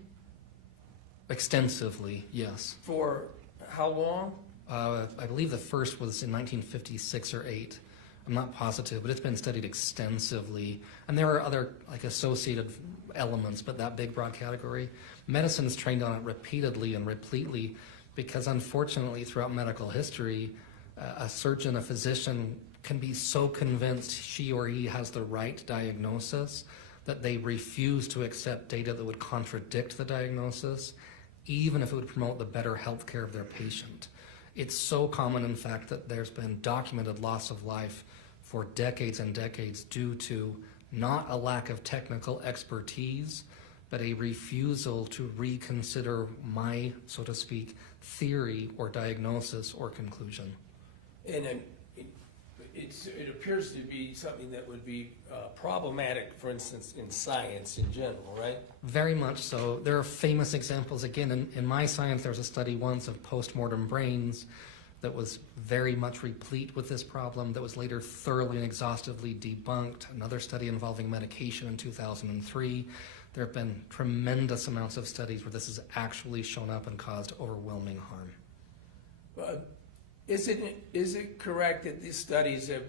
Extensively, yes. For how long? I believe the first was in 1956 or 8. I'm not positive, but it's been studied extensively. And there are other like associated elements, but that big broad category. Medicine's trained on it repeatedly and repletely because unfortunately throughout medical history, a surgeon, a physician can be so convinced she or he has the right diagnosis that they refuse to accept data that would contradict the diagnosis, even if it would promote the better health care of their patient. It's so common, in fact, that there's been documented loss of life for decades and decades due to not a lack of technical expertise, but a refusal to reconsider my, so to speak, theory or diagnosis or conclusion. And it appears to be something that would be problematic, for instance, in science in general, right? Very much so. There are famous examples. Again, in my science, there was a study once of postmortem brains that was very much replete with this problem that was later thoroughly and exhaustively debunked. Another study involving medication in 2003. There have been tremendous amounts of studies where this has actually shown up and caused overwhelming harm. Is it correct that these studies have,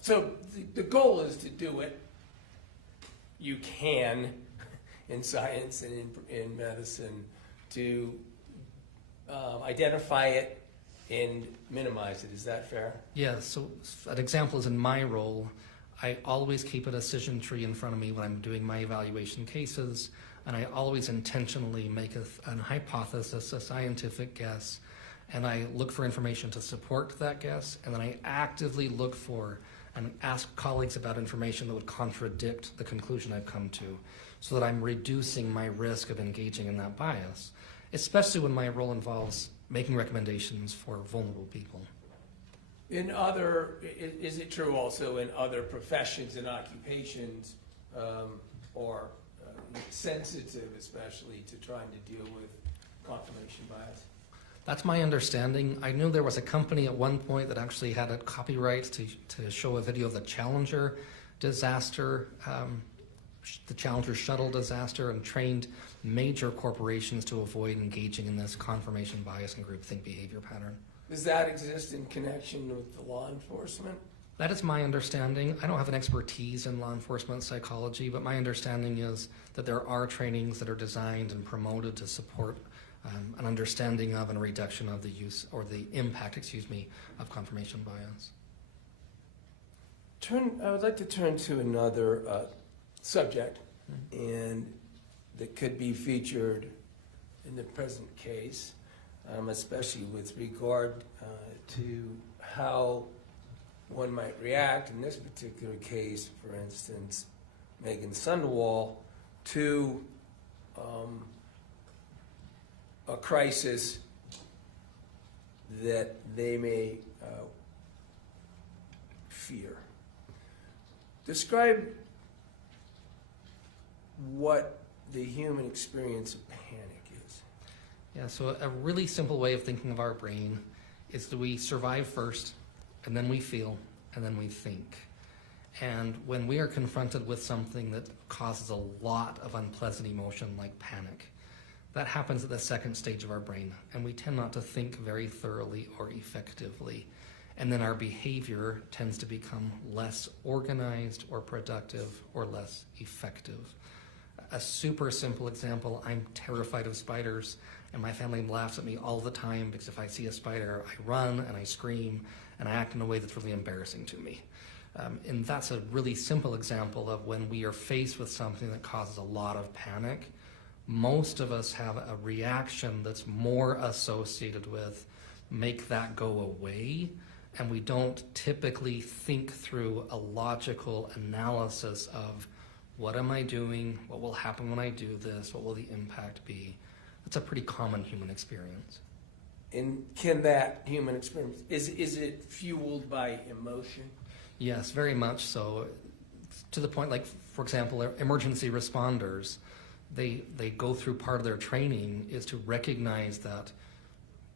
so the goal is to do it, you can, in science and in medicine, to identify it and minimize it. Is that fair? Yeah, so an example is in my role, I always keep a decision tree in front of me when I'm doing my evaluation cases, and I always intentionally make a hypothesis, a scientific guess, and I look for information to support that guess, and then I actively look for and ask colleagues about information that would contradict the conclusion I've come to, so that I'm reducing my risk of engaging in that bias, especially when my role involves making recommendations for vulnerable people. Is it true also in other professions and occupations, or sensitive especially to trying to deal with confirmation bias? That's my understanding. I knew there was a company at one point that actually had a copyright to show a video of the Challenger disaster, the Challenger shuttle disaster, and trained major corporations to avoid engaging in this confirmation bias and groupthink behavior pattern. Does that exist in connection with the law enforcement? That is my understanding. I don't have an expertise in law enforcement psychology, but my understanding is that there are trainings that are designed and promoted to support an understanding of and a reduction of the use or the impact, of confirmation bias. I would like to turn to another subject, and that could be featured in the present case, especially with regard to how one might react in this particular case, for instance, Meggan Sunderwall, to a crisis that they may fear. Describe what the human experience of panic is. Yeah, so a really simple way of thinking of our brain is that we survive first, and then we feel, and then we think. And when we are confronted with something that causes a lot of unpleasant emotion like panic, that happens at the second stage of our brain, and we tend not to think very thoroughly or effectively. And then our behavior tends to become less organized or productive or less effective. A super simple example, I'm terrified of spiders, and my family laughs at me all the time because if I see a spider, I run and I scream and I act in a way that's really embarrassing to me. And that's a really simple example of when we are faced with something that causes a lot of panic. Most of us have a reaction that's more associated with make that go away, and we don't typically think through a logical analysis of what am I doing, what will happen when I do this, what will the impact be. It's a pretty common human experience. And can that human experience, is it fueled by emotion? Yes, very much so. To the point, like, for example, emergency responders, they go through part of their training is to recognize that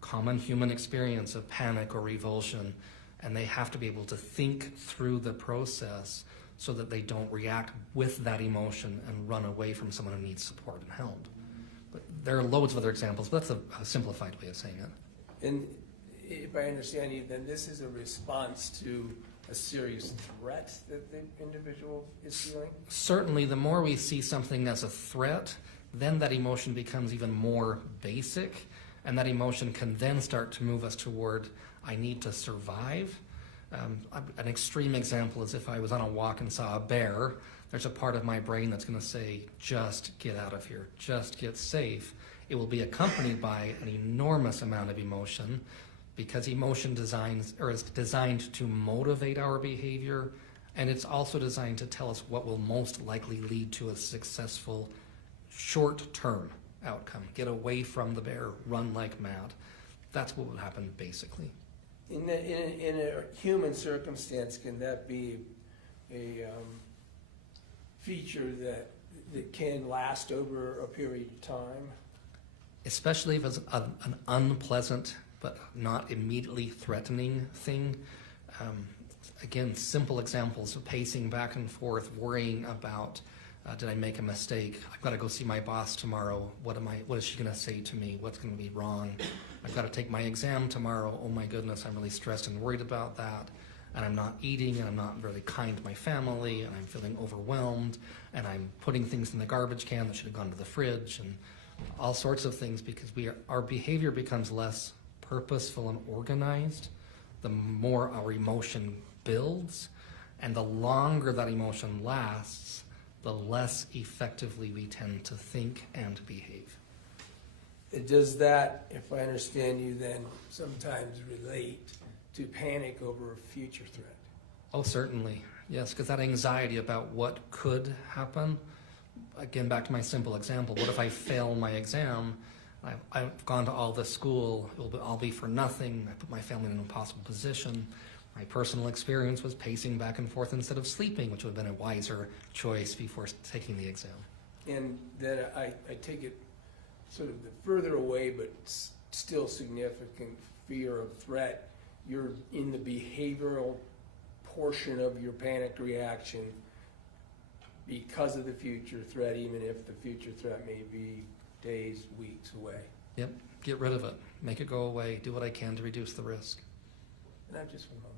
common human experience of panic or revulsion, and they have to be able to think through the process so that they don't react with that emotion and run away from someone who needs support and help. But there are loads of other examples, but that's a simplified way of saying it. And if I understand you, then this is a response to a serious threat that the individual is feeling? Certainly, the more we see something as a threat, then that emotion becomes even more basic, and that emotion can then start to move us toward, I need to survive. An extreme example is if I was on a walk and saw a bear, there's a part of my brain that's going to say, just get out of here, just get safe. It will be accompanied by an enormous amount of emotion, because emotion is designed to motivate our behavior, and it's also designed to tell us what will most likely lead to a successful short-term outcome. Get away from the bear, run like mad. That's what would happen basically. In a human circumstance, can that be a feature that can last over a period of time? Especially if it's an unpleasant but not immediately threatening thing. Again, simple examples of pacing back and forth, worrying about, did I make a mistake? I've got to go see my boss tomorrow. What is she going to say to me? What's going to be wrong? I've got to take my exam tomorrow. Oh my goodness, I'm really stressed and worried about that. And I'm not eating, and I'm not really kind to my family, and I'm feeling overwhelmed, and I'm putting things in the garbage can that should have gone to the fridge, and all sorts of things, because our behavior becomes less purposeful and organized the more our emotion builds, and the longer that emotion lasts, the less effectively we tend to think and behave. Does that, if I understand you, then sometimes relate to panic over a future threat? Oh, certainly. Yes, because that anxiety about what could happen, again, back to my simple example, what if I fail my exam? I've gone to all this school, it will all be for nothing. I put my family in an impossible position. My personal experience was pacing back and forth instead of sleeping, which would have been a wiser choice before taking the exam. And then I take it sort of the further away but still significant fear of threat. You're in the behavioral portion of your panic reaction because of the future threat, even if the future threat may be days, weeks away. Yep, get rid of it. Make it go away. Do what I can to reduce the risk. And I just want to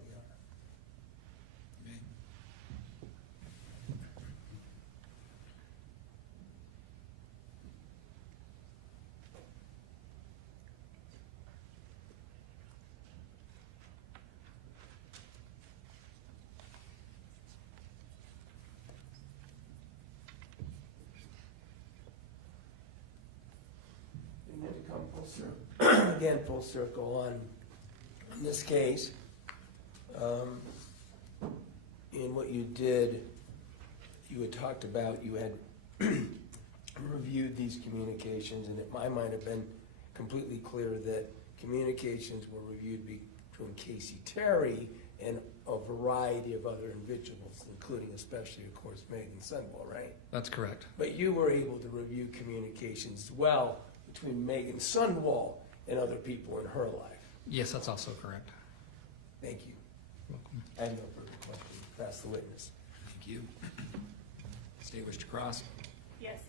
again, full circle on this case. In what you did, you had talked about, you had reviewed these communications, and it might have been completely clear that communications were reviewed between Kacee Terry and a variety of other individuals, including especially, of course, Meggan Sunwell, right? That's correct. But you were able to review communications as well between Meggan Sunwell and other people in her life. Yes, that's also correct. Thank you. Welcome. I have no further questions. Pass the witness. Thank you. State wish to cross. Yes,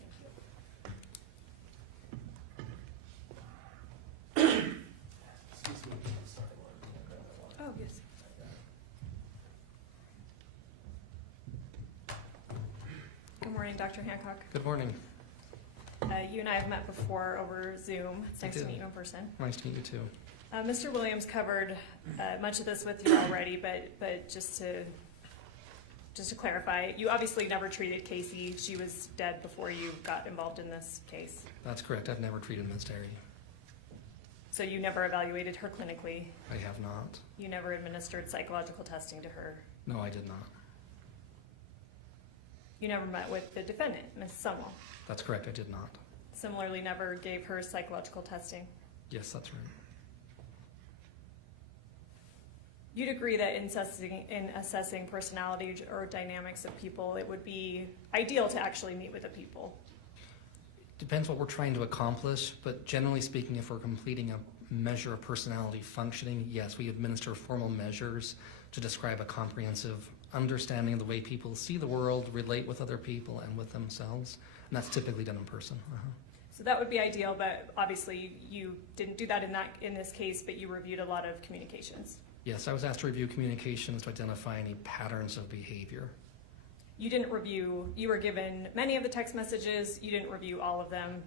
Excuse me. Sorry, Lauren. Can I grab that water? Oh, yes. Good morning, Dr. Hancock. Good morning. You and I have met before over Zoom. It's nice to did. meet you in person. Nice to meet you too. Mr. Williams covered much of this with you already, but just to clarify, you obviously never treated Kacee. She was dead before you got involved in this case. That's correct. I've never treated Ms. Terry. So you never evaluated her clinically. I have not. You never administered psychological testing to her. No, I did not. You never met with the defendant, Ms. Sunwell. That's correct. I did not. Similarly, never gave her psychological testing. Yes, that's right. You'd agree that in assessing personality or dynamics of people, it would be ideal to actually meet with the people. Depends what we're trying to accomplish, but generally speaking, if we're completing a measure of personality functioning, yes, we administer formal measures to describe a comprehensive understanding of the way people see the world, relate with other people and with themselves, and that's typically done in person. So that would be ideal, but obviously you didn't do that in this case, but you reviewed a lot of communications. Yes, I was asked to review communications to identify any patterns of behavior. You didn't review, you were given many of the text messages, you didn't review all of them.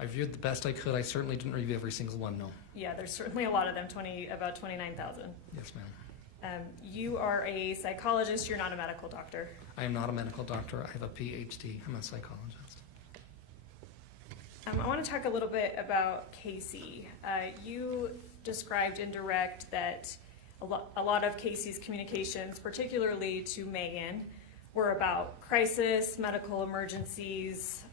I reviewed the best I could. I certainly didn't review every single one, no. Yeah, there's certainly a lot of them, about 29,000. Yes, ma'am. You are a psychologist, you're not a medical doctor. I am not a medical doctor. I have a PhD. I'm a psychologist. I want to talk a little bit about Kacee. You described in direct that a lot of Kacee's communications, particularly to Meggan, were about crisis, medical emergencies.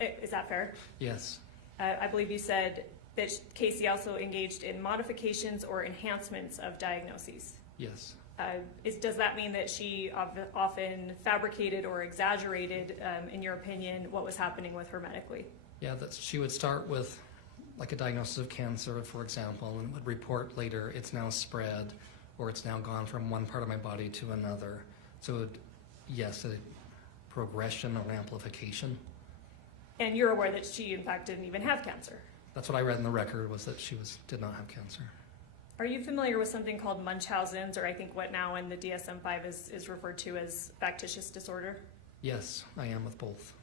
Is that fair? Yes. I believe you said that Kacee also engaged in modifications or enhancements of diagnoses. Yes. Does that mean that she often fabricated or exaggerated, in your opinion, what was happening with her medically? Yeah, she would start with like a diagnosis of cancer, for example, and would report later it's now spread or it's now gone from one part of my body to another. So yes, a progression or amplification. And you're aware that she, in fact, didn't even have cancer. That's what I read in the record, was that she did not have cancer. Are you familiar with something called Munchausen's, or I think what now in the DSM-5 is referred to as factitious disorder? Yes, I am with both.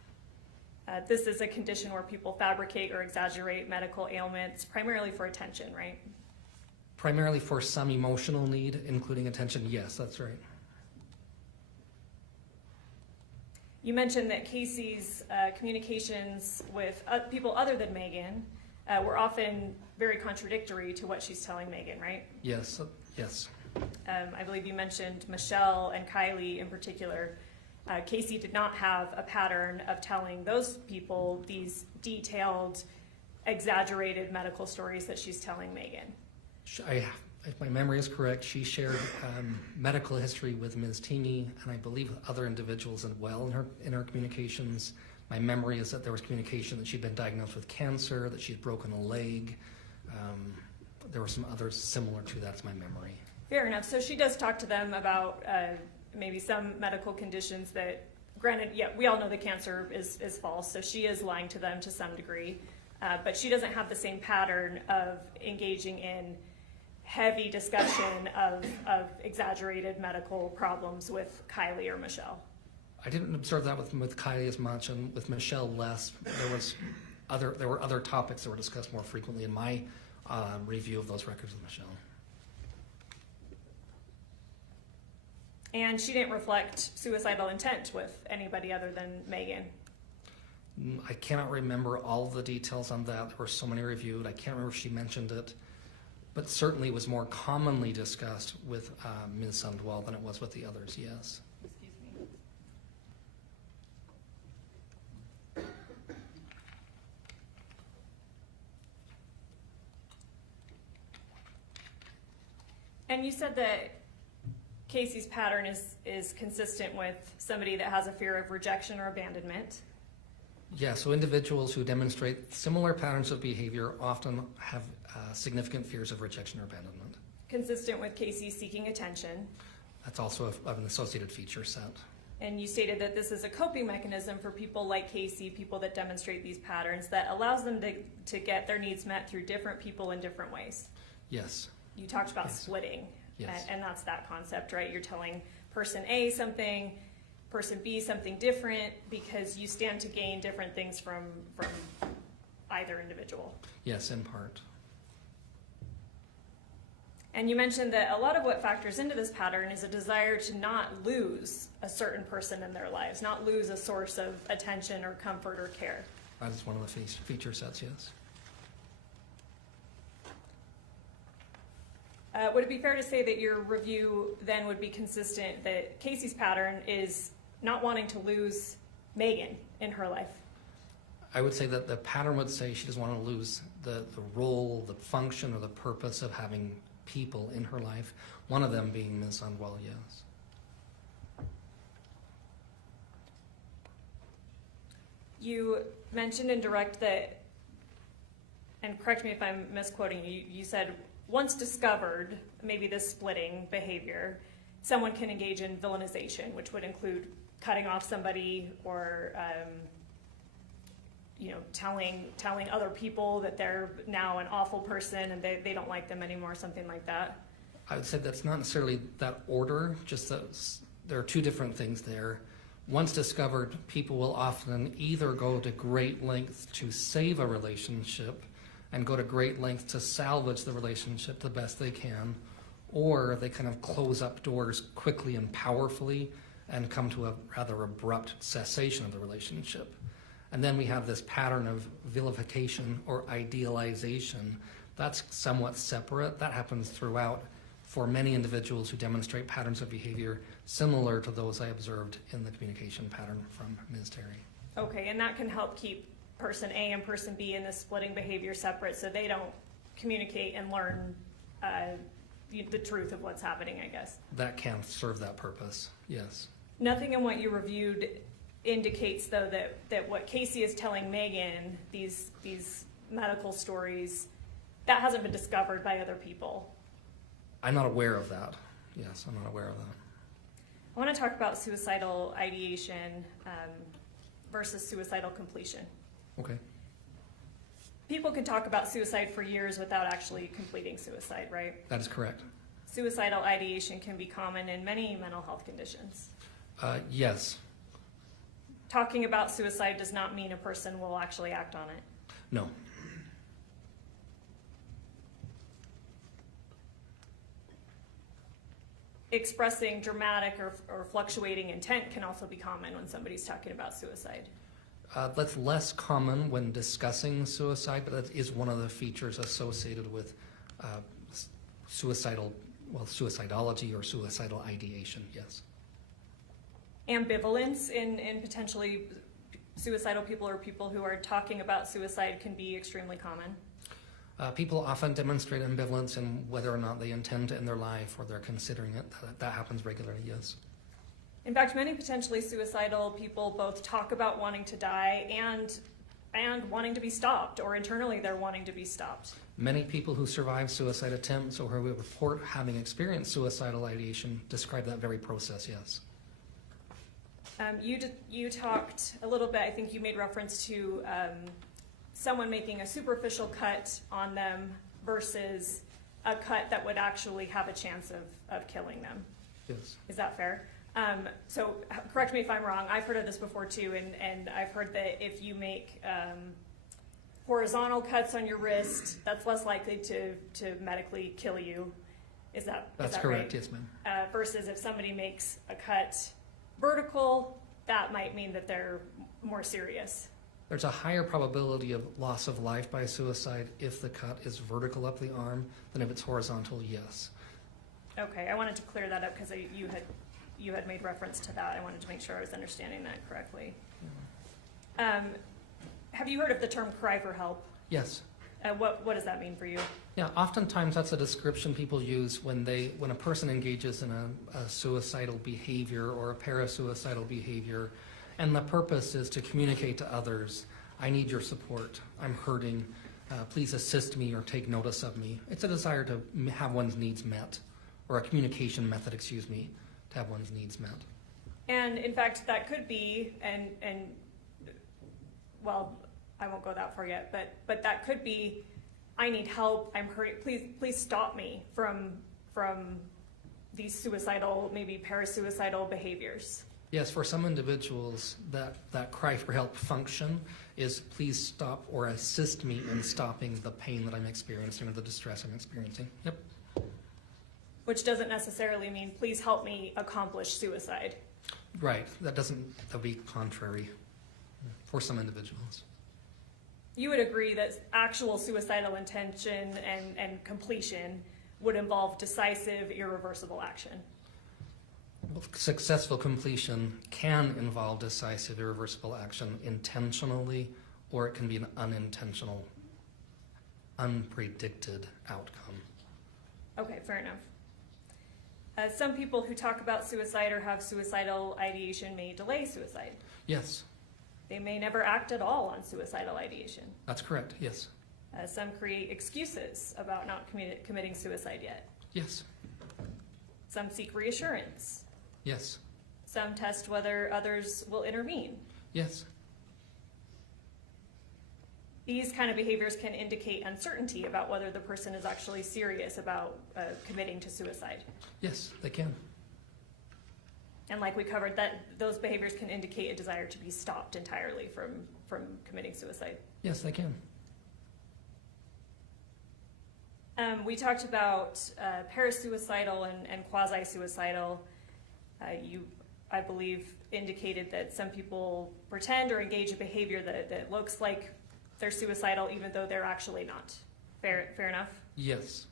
This is a condition where people fabricate or exaggerate medical ailments, primarily for attention, right? Primarily for some emotional need, including attention, yes, that's right. You mentioned that Kacee's communications with people other than Meggan were often very contradictory to what she's telling Meggan, right? Yes, yes. I believe you mentioned Michelle and Kylie in particular. Kacee did not have a pattern of telling those people these detailed, exaggerated medical stories that she's telling Meggan. If my memory is correct, she shared medical history with Ms. Teamy and I believe other individuals as well in her communications. My memory is that there was communication that she'd been diagnosed with cancer, that she'd broken a leg. There were some others similar to that, is my memory. Fair enough. So she does talk to them about maybe some medical conditions that, granted, yeah, we all know that cancer is false, so she is lying to them to some degree. But she doesn't have the same pattern of engaging in heavy discussion of exaggerated medical problems with Kylie or Michelle. I didn't observe that with Kylie as much, and with Michelle less. There were other topics that were discussed more frequently in my review of those records with Michelle. And she didn't reflect suicidal intent with anybody other than Meggan. I cannot remember all the details on that. There were so many reviewed. I can't remember if she mentioned it, but certainly it was more commonly discussed with Ms. Sundwell than it was with the others, yes. Excuse me. And you said that Casey's pattern is consistent with somebody that has a fear of rejection or abandonment. Yeah, so individuals who demonstrate similar patterns of behavior often have significant fears of rejection or abandonment. Consistent with Casey seeking attention. That's also an associated feature set. And you stated that this is a coping mechanism for people like Kacee, people that demonstrate these patterns, that allows them to get their needs met through different people in different ways. Yes. You talked about Yes. splitting, Yes. and that's that concept, right? You're telling person A something, person B something different, because you stand to gain different things from either individual. Yes, in part. And you mentioned that a lot of what factors into this pattern is a desire to not lose a certain person in their lives, not lose a source of attention or comfort or care. That is one of the feature sets, yes. Would it be fair to say that your review then would be consistent that Casey's pattern is not wanting to lose Meggan in her life? I would say that the pattern would say she doesn't want to lose the role, the function, or the purpose of having people in her life, one of them being Ms. Unwell, yes. You mentioned in direct that, and correct me if I'm misquoting, you said once discovered, maybe this splitting behavior, someone can engage in villainization, which would include cutting off somebody or telling other people that they're now an awful person and they don't like them anymore, something like that. I would say that's not necessarily that order, just that there are two different things there. Once discovered, people will often either go to great lengths to save a relationship and go to great lengths to salvage the relationship the best they can, or they kind of close up doors quickly and powerfully and come to a rather abrupt cessation of the relationship. And then we have this pattern of vilification or idealization. That's somewhat separate. That happens throughout for many individuals who demonstrate patterns of behavior similar to those I observed in the communication pattern from Ms. Terry. Okay, and that can help keep person A and person B in this splitting behavior separate so they don't communicate and learn the truth of what's happening, I guess. That can serve that purpose, yes. Nothing in what you reviewed indicates, though, that what Kacee is telling Meggan, these medical stories, that hasn't been discovered by other people. I'm not aware of that. Yes, I'm not aware of that. I want to talk about suicidal ideation versus suicidal completion. Okay. People can talk about suicide for years without actually completing suicide, right? That is correct. Suicidal ideation can be common in many mental health conditions. Yes. Talking about suicide does not mean a person will actually act on it. No. Expressing dramatic or fluctuating intent can also be common when somebody's talking about suicide. That's less common when discussing suicide, but that is one of the features associated with suicidology or suicidal ideation, yes. Ambivalence in potentially suicidal people or people who are talking about suicide can be extremely common. People often demonstrate ambivalence in whether or not they intend to end their life or they're considering it. That happens regularly, yes. In fact, many potentially suicidal people both talk about wanting to die and wanting to be stopped, or internally they're wanting to be stopped. Many people who survive suicide attempts or who report having experienced suicidal ideation describe that very process, yes. You talked a little bit, I think you made reference to someone making a superficial cut on them versus a cut that would actually have a chance of killing them. Yes. Is that fair? So correct me if I'm wrong. I've heard of this before too, and I've heard that if you make horizontal cuts on your wrist, that's less likely to medically kill you. That's that correct, right? yes, ma'am. Versus if somebody makes a cut vertical, that might mean that they're more serious. There's a higher probability of loss of life by suicide if the cut is vertical up the arm than if it's horizontal, yes. Okay, I wanted to clear that up because you had made reference to that. I wanted to make sure I was understanding that correctly. Have you heard of the term cry for help? Yes. What does that mean for you? Yeah, oftentimes that's a description people use when a person engages in a suicidal behavior or a parasuicidal behavior, and the purpose is to communicate to others, I need your support, I'm hurting, please assist me or take notice of me. It's a desire to have one's needs met, or a communication method, excuse me, to have one's needs met. And in fact, that could be, and well, I won't go that far yet, but that could be, I need help, I'm hurting, please stop me from these suicidal, maybe parasuicidal behaviors. Yes, for some individuals, that cry for help function is please stop or assist me in stopping the pain that I'm experiencing or the distress I'm experiencing. Yep. Which doesn't necessarily mean please help me accomplish suicide. Right, that'd be contrary for some individuals. You would agree that actual suicidal intention and completion would involve decisive, irreversible action. Successful completion can involve decisive, irreversible action intentionally, or it can be an unintentional, unpredicted outcome. Okay, fair enough. Some people who talk about suicide or have suicidal ideation may delay suicide. Yes, They may never act at all on suicidal ideation. that's correct. Yes. Some create excuses about not committing suicide yet. Yes. Some seek reassurance. Yes. Some test whether others will intervene. Yes. These kind of behaviors can indicate uncertainty about whether the person is actually serious about committing to suicide. Yes, they can. And like we covered, that those behaviors can indicate a desire to be stopped entirely from committing suicide. Yes, they can. We talked about parasuicidal and quasi-suicidal. You, I believe, indicated that some people pretend or engage in behavior that looks like they're suicidal even though they're actually not. Fair enough? Yes.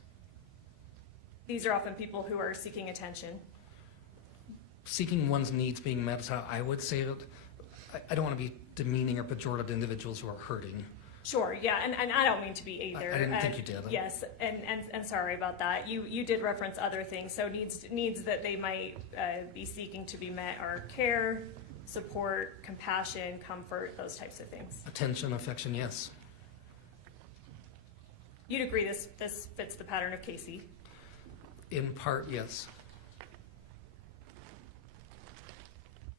These are often people who are seeking attention. Seeking one's needs being met is how I would say it. I don't want to be demeaning or pejorative to individuals who are hurting. Sure, yeah, and I don't mean to be either. I didn't think you did. Yes, and sorry about that. You did reference other things. So needs that they might be seeking to be met are care, support, compassion, comfort, those types of things. Attention, affection, yes. You'd agree this fits the pattern of Kacee. In part, yes.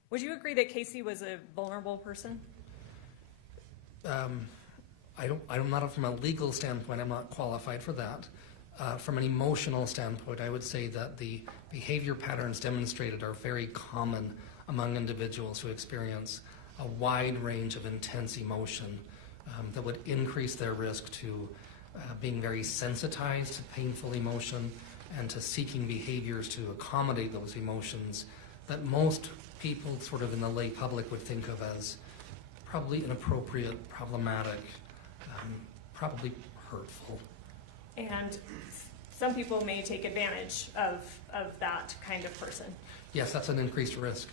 Would you agree that Kacee was a vulnerable person? I'm not from a legal standpoint, I'm not qualified for that. From an emotional standpoint, I would say that the behavior patterns demonstrated are very common among individuals who experience a wide range of intense emotion that would increase their risk to being very sensitized to painful emotion and to seeking behaviors to accommodate those emotions that most people sort of in the lay public would think of as probably inappropriate, problematic, probably hurtful. And some people may take advantage of that kind of person. Yes, that's an increased risk.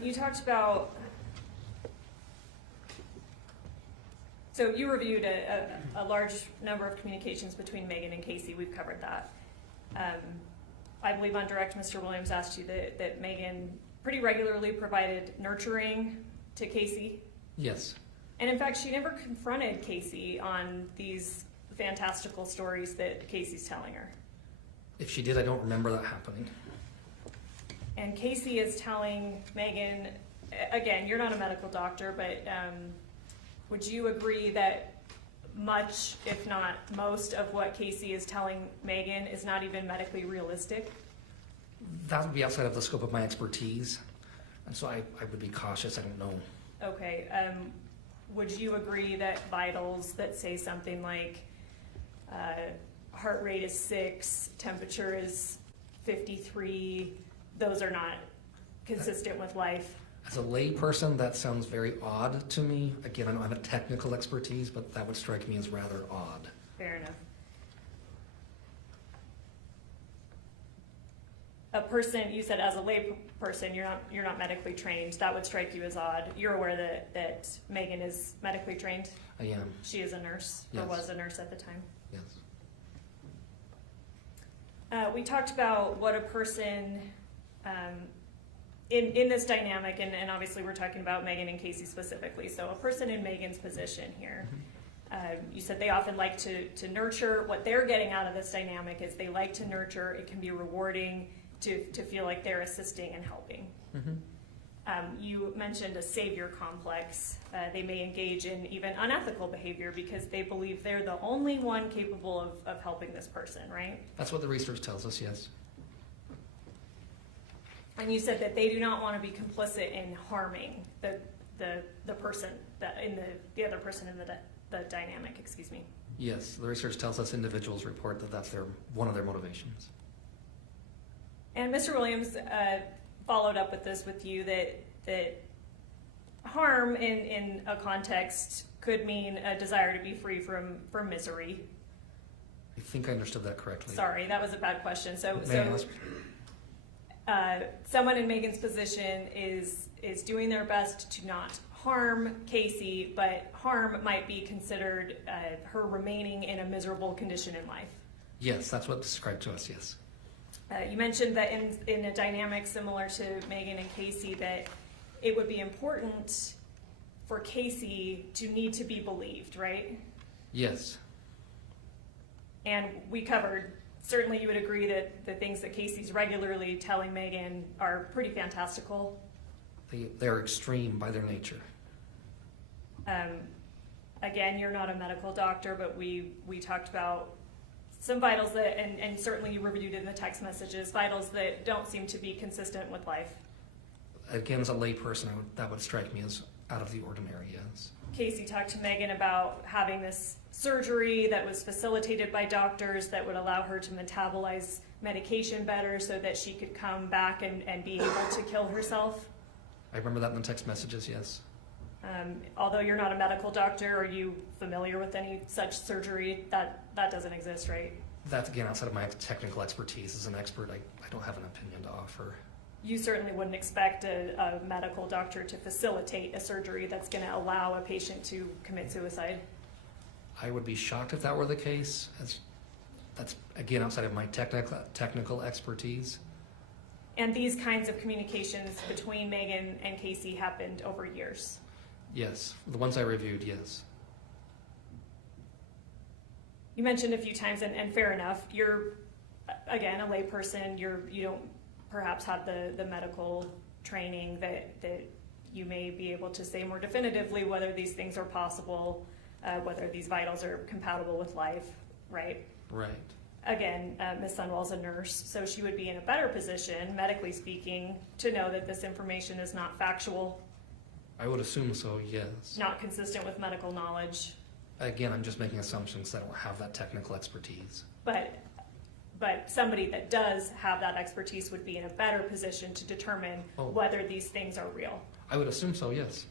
You talked about, so you reviewed a large number of communications between Meggan and Casey. We've covered that. I believe on direct, Mr. Williams asked you that Meggan pretty regularly provided nurturing to Casey. Yes. And in fact, she never confronted Casey on these fantastical stories that Casey's telling her. If she did, I don't remember that happening. And Kacee is telling Meggan, again, you're not a medical doctor, but would you agree that much, if not most, of what Kacee is telling Meggan is not even medically realistic? That would be outside of the scope of my expertise, and so I would be cautious. I don't know. Okay. Would you agree that vitals that say something like heart rate is 6, temperature is 53, those are not consistent with life? As a lay person, that sounds very odd to me. Again, I don't have a technical expertise, but that would strike me as rather odd. Fair enough. A person, you said as a lay person, you're not medically trained. That would strike you as odd. You're aware that Meggan is medically trained? I am, She is a nurse, or Yes. was a nurse at the time. yes. We talked about what a person, in this dynamic, and obviously we're talking about Meggan and Casey specifically, so a person in Meggan's position here, you said they often like to nurture. What they're getting out of this dynamic is they like to nurture. It can be rewarding to feel like they're assisting and helping. You mentioned a savior complex. They may engage in even unethical behavior because they believe they're the only one capable of helping this person, right? That's what the research tells us, yes. And you said that they do not want to be complicit in harming the person, the other person in the dynamic, excuse me. Yes, the research tells us individuals report that that's one of their motivations. And Mr. Williams followed up with this with you, that harm in a context could mean a desire to be free from misery. I think I understood that correctly. Sorry, that was a bad question. May I ask? Someone in Meggan's position is doing their best to not harm Casey, but harm might be considered her remaining in a miserable condition in life. Yes, that's what's described to us, yes. You mentioned that in a dynamic similar to Meggan and Casey, that it would be important for Casey to need to be believed, right? Yes, And we covered, certainly you would agree that the things that Casey's regularly telling Meggan are pretty fantastical. they're extreme by their nature. Again, you're not a medical doctor, but we talked about some vitals that, and certainly you reviewed in the text messages, vitals that don't seem to be consistent with life. Again, as a lay person, that would strike me as out of the ordinary, yes. Casey talked to Meggan about having this surgery that was facilitated by doctors that would allow her to metabolize medication better so that she could come back and be able to kill herself. I remember that in the text messages, yes. Although you're not a medical doctor, are you familiar with any such surgery? That doesn't exist, right? That's, again, outside of my technical expertise. As an expert, I don't have an opinion to offer. You certainly wouldn't expect a medical doctor to facilitate a surgery that's going to allow a patient to commit suicide. I would be shocked if that were the case. That's again, outside of my technical expertise. And these kinds of communications between Meggan and Casey happened over years. Yes, the ones I reviewed, yes. You mentioned a few times, and fair enough, you're, again, a layperson, you don't perhaps have the medical training that you may be able to say more definitively whether these things are possible, whether these vitals are compatible with life, right? Right. Again, Ms. Sunwell's a nurse, so she would be in a better position, medically speaking, to know that this information is not factual, I would assume so, yes. not consistent with medical knowledge. Again, I'm just making assumptions that I don't have that technical expertise. But somebody that does have that expertise would be in a better position to determine whether these things are real. I would assume so, yes.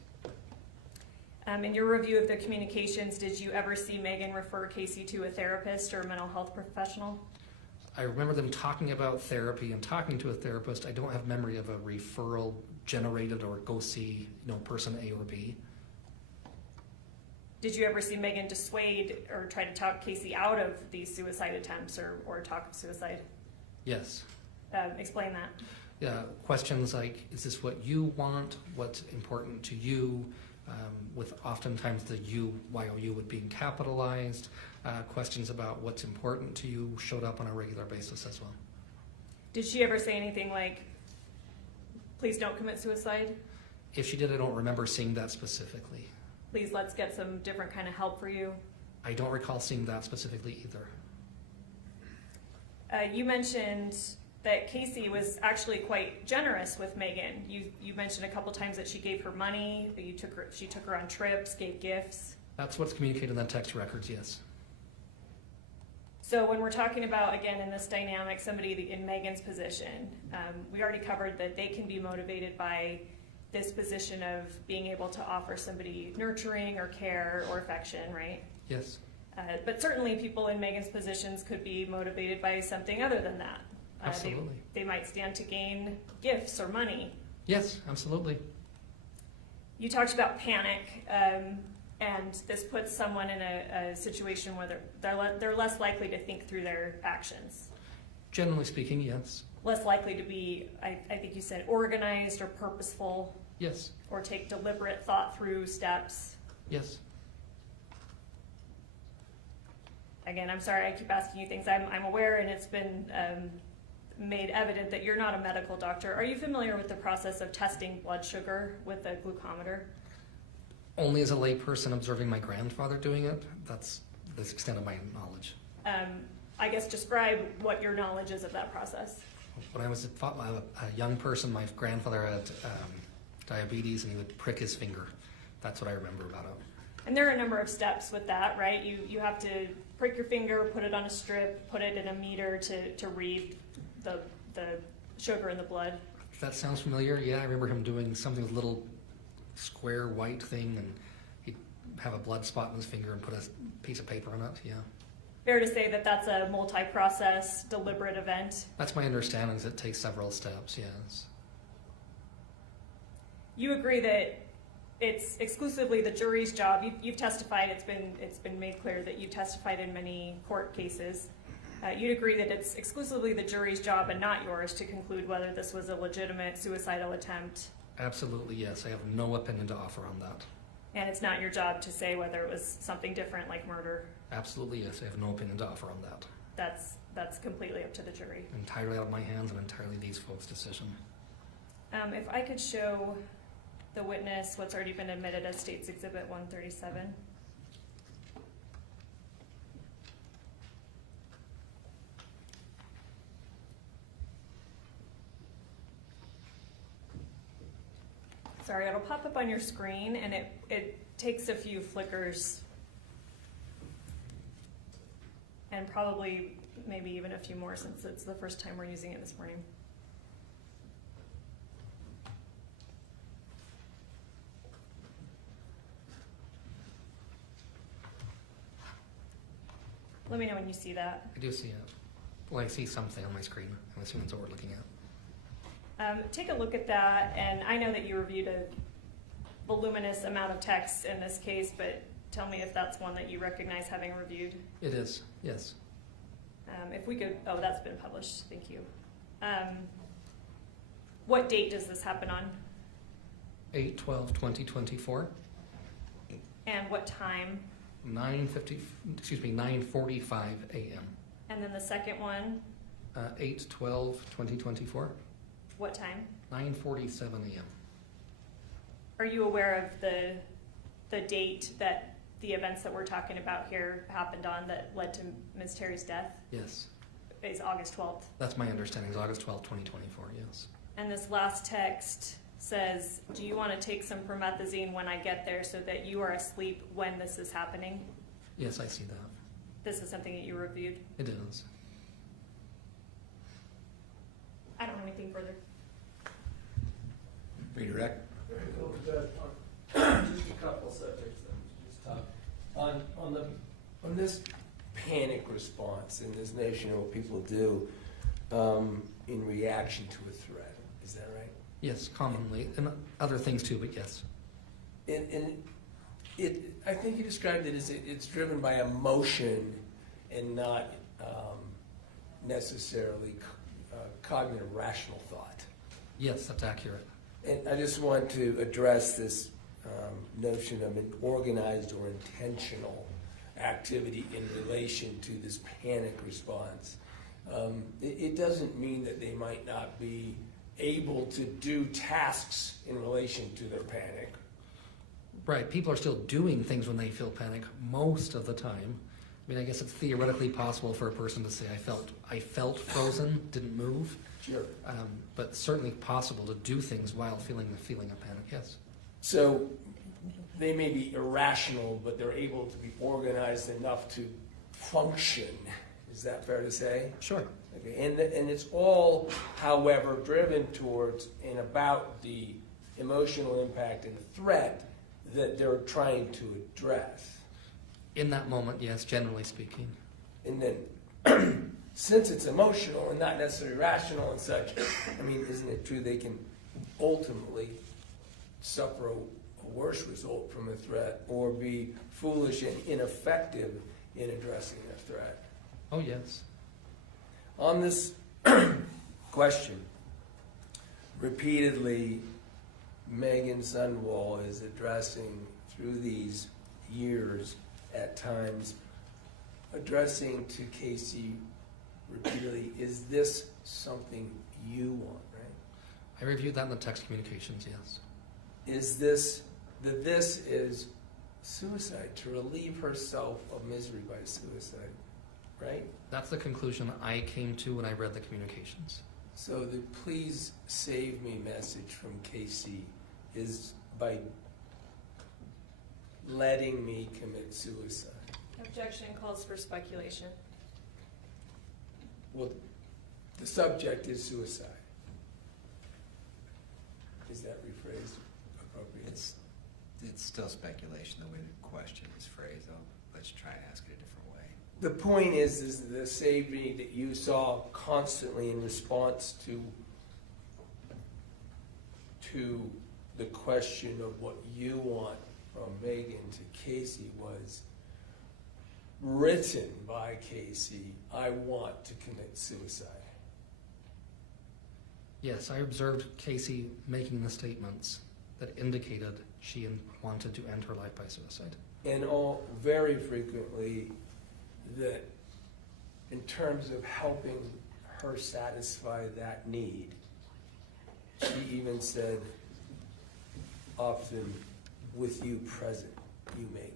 In your review of the communications, did you ever see Meggan refer Casey to a therapist or a mental health professional? I remember them talking about therapy and talking to a therapist. I don't have memory of a referral generated or go see, person A or B. Did you ever see Meggan dissuade or try to talk Casey out of these suicide attempts or talk of suicide? Yes. Explain that. Yeah, questions like, is this what you want? What's important to you? With oftentimes the YOU would be capitalized. Questions about what's important to you showed up on a regular basis as well. Did she ever say anything like, please don't commit suicide? If she did, I don't remember seeing that specifically. Please let's get some different kind of help for you. I don't recall seeing that specifically either. You mentioned that Casey was actually quite generous with Meggan. You mentioned a couple times that she gave her money, that she took her on trips, gave gifts. That's what's communicated in the text records, yes. So when we're talking about, again, in this dynamic, somebody in Meggan's position, we already covered that they can be motivated by this position of being able to offer somebody nurturing or care or affection, right? Yes. But certainly people in Meggan's positions could be motivated by something other than that. Absolutely. They might stand to gain gifts or money. Yes, absolutely. You talked about panic, and this puts someone in a situation where they're less likely to think through their actions. Generally speaking, yes. Less likely to be, I think you said, organized or purposeful, Yes. or take deliberate thought through steps. Yes. Again, I'm sorry I keep asking you things. I'm aware, and it's been made evident that you're not a medical doctor. Are you familiar with the process of testing blood sugar with a glucometer? Only as a layperson observing my grandfather doing it. That's the extent of my knowledge. I guess describe what your knowledge is of that process. When I was a young person, my grandfather had diabetes, and he would prick his finger. That's what I remember about it. And there are a number of steps with that, right? You have to prick your finger, put it on a strip, put it in a meter to read the sugar in the blood. If that sounds familiar, yeah, I remember him doing something with a little square white thing, and he'd have a blood spot in his finger and put a piece of paper on it, yeah. Fair to say that that's a multi-process, deliberate event. That's my understanding, is it takes several steps, yes. You agree that it's exclusively the jury's job. You've testified. It's been made clear that you testified in many court cases. You'd agree that it's exclusively the jury's job and not yours to conclude whether this was a legitimate suicidal attempt. Absolutely, yes. I have no opinion to offer on that. And it's not your job to say whether it was something different like murder. Absolutely, yes. I have no opinion to offer on that. That's completely up to the jury. Entirely out of my hands and entirely these folks' decision. If I could show the witness what's already been admitted as State's Exhibit 137. Sorry, it'll pop up on your screen, and it takes a few flickers, and probably maybe even a few more since it's the first time we're using it this morning. Let me know when you see that. I do see it. Well, I see something on my screen. I'm assuming that's what we're looking at. Take a look at that, and I know that you reviewed a voluminous amount of text in this case, but tell me if that's one that you recognize having reviewed. It is, yes. If we could, oh, that's been published, thank you. What date does this happen on? 8/12/2024, And what time? 9:45 a.m. And then the second one, 8/12/2024, what time? 9:47 a.m. Are you aware of the date that the events that we're talking about here happened on that led to Ms. Terry's death? Yes, It's August 12th. that's my understanding. It's August 12th, 2024, yes. And this last text says, do you want to take some promethazine when I get there so that you are asleep when this is happening? Yes, I see that. This is something that you reviewed. It is. I don't have anything further. Redirect. Very cool. Good. Just a couple subjects that we just talked on this panic response and this notion of what people do in reaction to a threat. Is that right? Yes, commonly, and other things too, but yes. And I think you described it as it's driven by emotion and not necessarily cognitive rational thought. Yes, that's accurate. And I just want to address this notion of an organized or intentional activity in relation to this panic response. It doesn't mean that they might not be able to do tasks in relation to their panic. Right, people are still doing things when they feel panic most of the time. I mean, I guess it's theoretically possible for a person to say, I felt frozen, didn't move. Sure. But certainly possible to do things while feeling the feeling of panic, yes. So they may be irrational, but they're able to be organized enough to function. Is that fair to say? Sure. Okay. And it's all, however, driven towards and about the emotional impact and threat that they're trying to address. In that moment, yes, generally speaking. And then, since it's emotional and not necessarily rational and such, I mean, isn't it true they can ultimately suffer a worse result from a threat or be foolish and ineffective in addressing a threat? Oh, yes. On this question, repeatedly, Meggan Sundwall is addressing through these years at times, addressing to Kacee repeatedly, is this something you want, right? I reviewed that in the text communications, yes. Is this, that this is suicide, to relieve herself of misery by suicide, right? That's the conclusion I came to when I read the communications. So the please save me message from Kacee is by letting me commit suicide. Objection calls for speculation. Well, the subject is suicide. Is that rephrased appropriate? It's still speculation the way the question is phrased. Let's try and ask it a different way. The point is the save me that you saw constantly in response to the question of what you want from Meggan to Kacee was written by Kacee, I want to commit suicide. Yes, I observed Kacee making the statements that indicated she wanted to end her life by suicide. And all very frequently that in terms of helping her satisfy that need, she even said often with you present, you Meggan.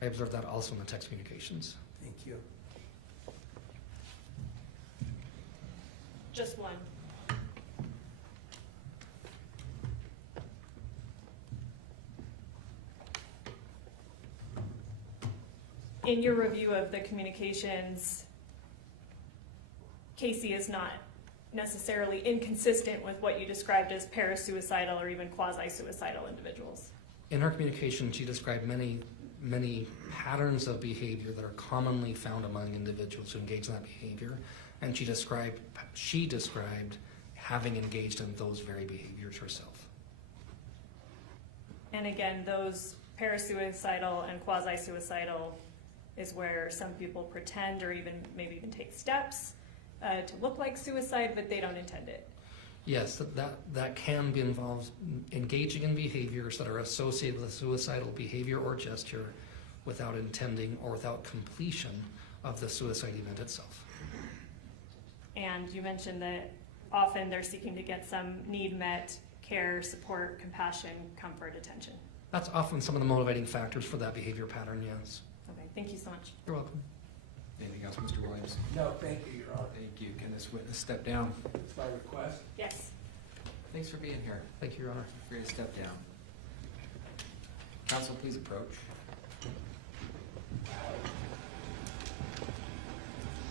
I observed that also in the text communications. Thank you. Just one. In your review of the communications, Kacee is not necessarily inconsistent with what you described as parasuicidal or even quasi-suicidal individuals. In her communication, she described many patterns of behavior that are commonly found among individuals who engage in that behavior, and she described having engaged in those very behaviors herself. And again, those parasuicidal and quasi-suicidal is where some people pretend or maybe even take steps to look like suicide, but they don't intend it. Yes, that can be involved engaging in behaviors that are associated with a suicidal behavior or gesture without intending or without completion of the suicide event itself. And you mentioned that often they're seeking to get some need met, care, support, compassion, comfort, attention. That's often some of the motivating factors for that behavior pattern, yes. Okay, thank you so much. You're welcome. Anything else, Mr. Williams? No, thank you, Your Honor. Thank you. Can this witness step down? That's my request. Yes. Thanks for being here. Thank you, Your Honor. Free to step down. Counsel, please approach.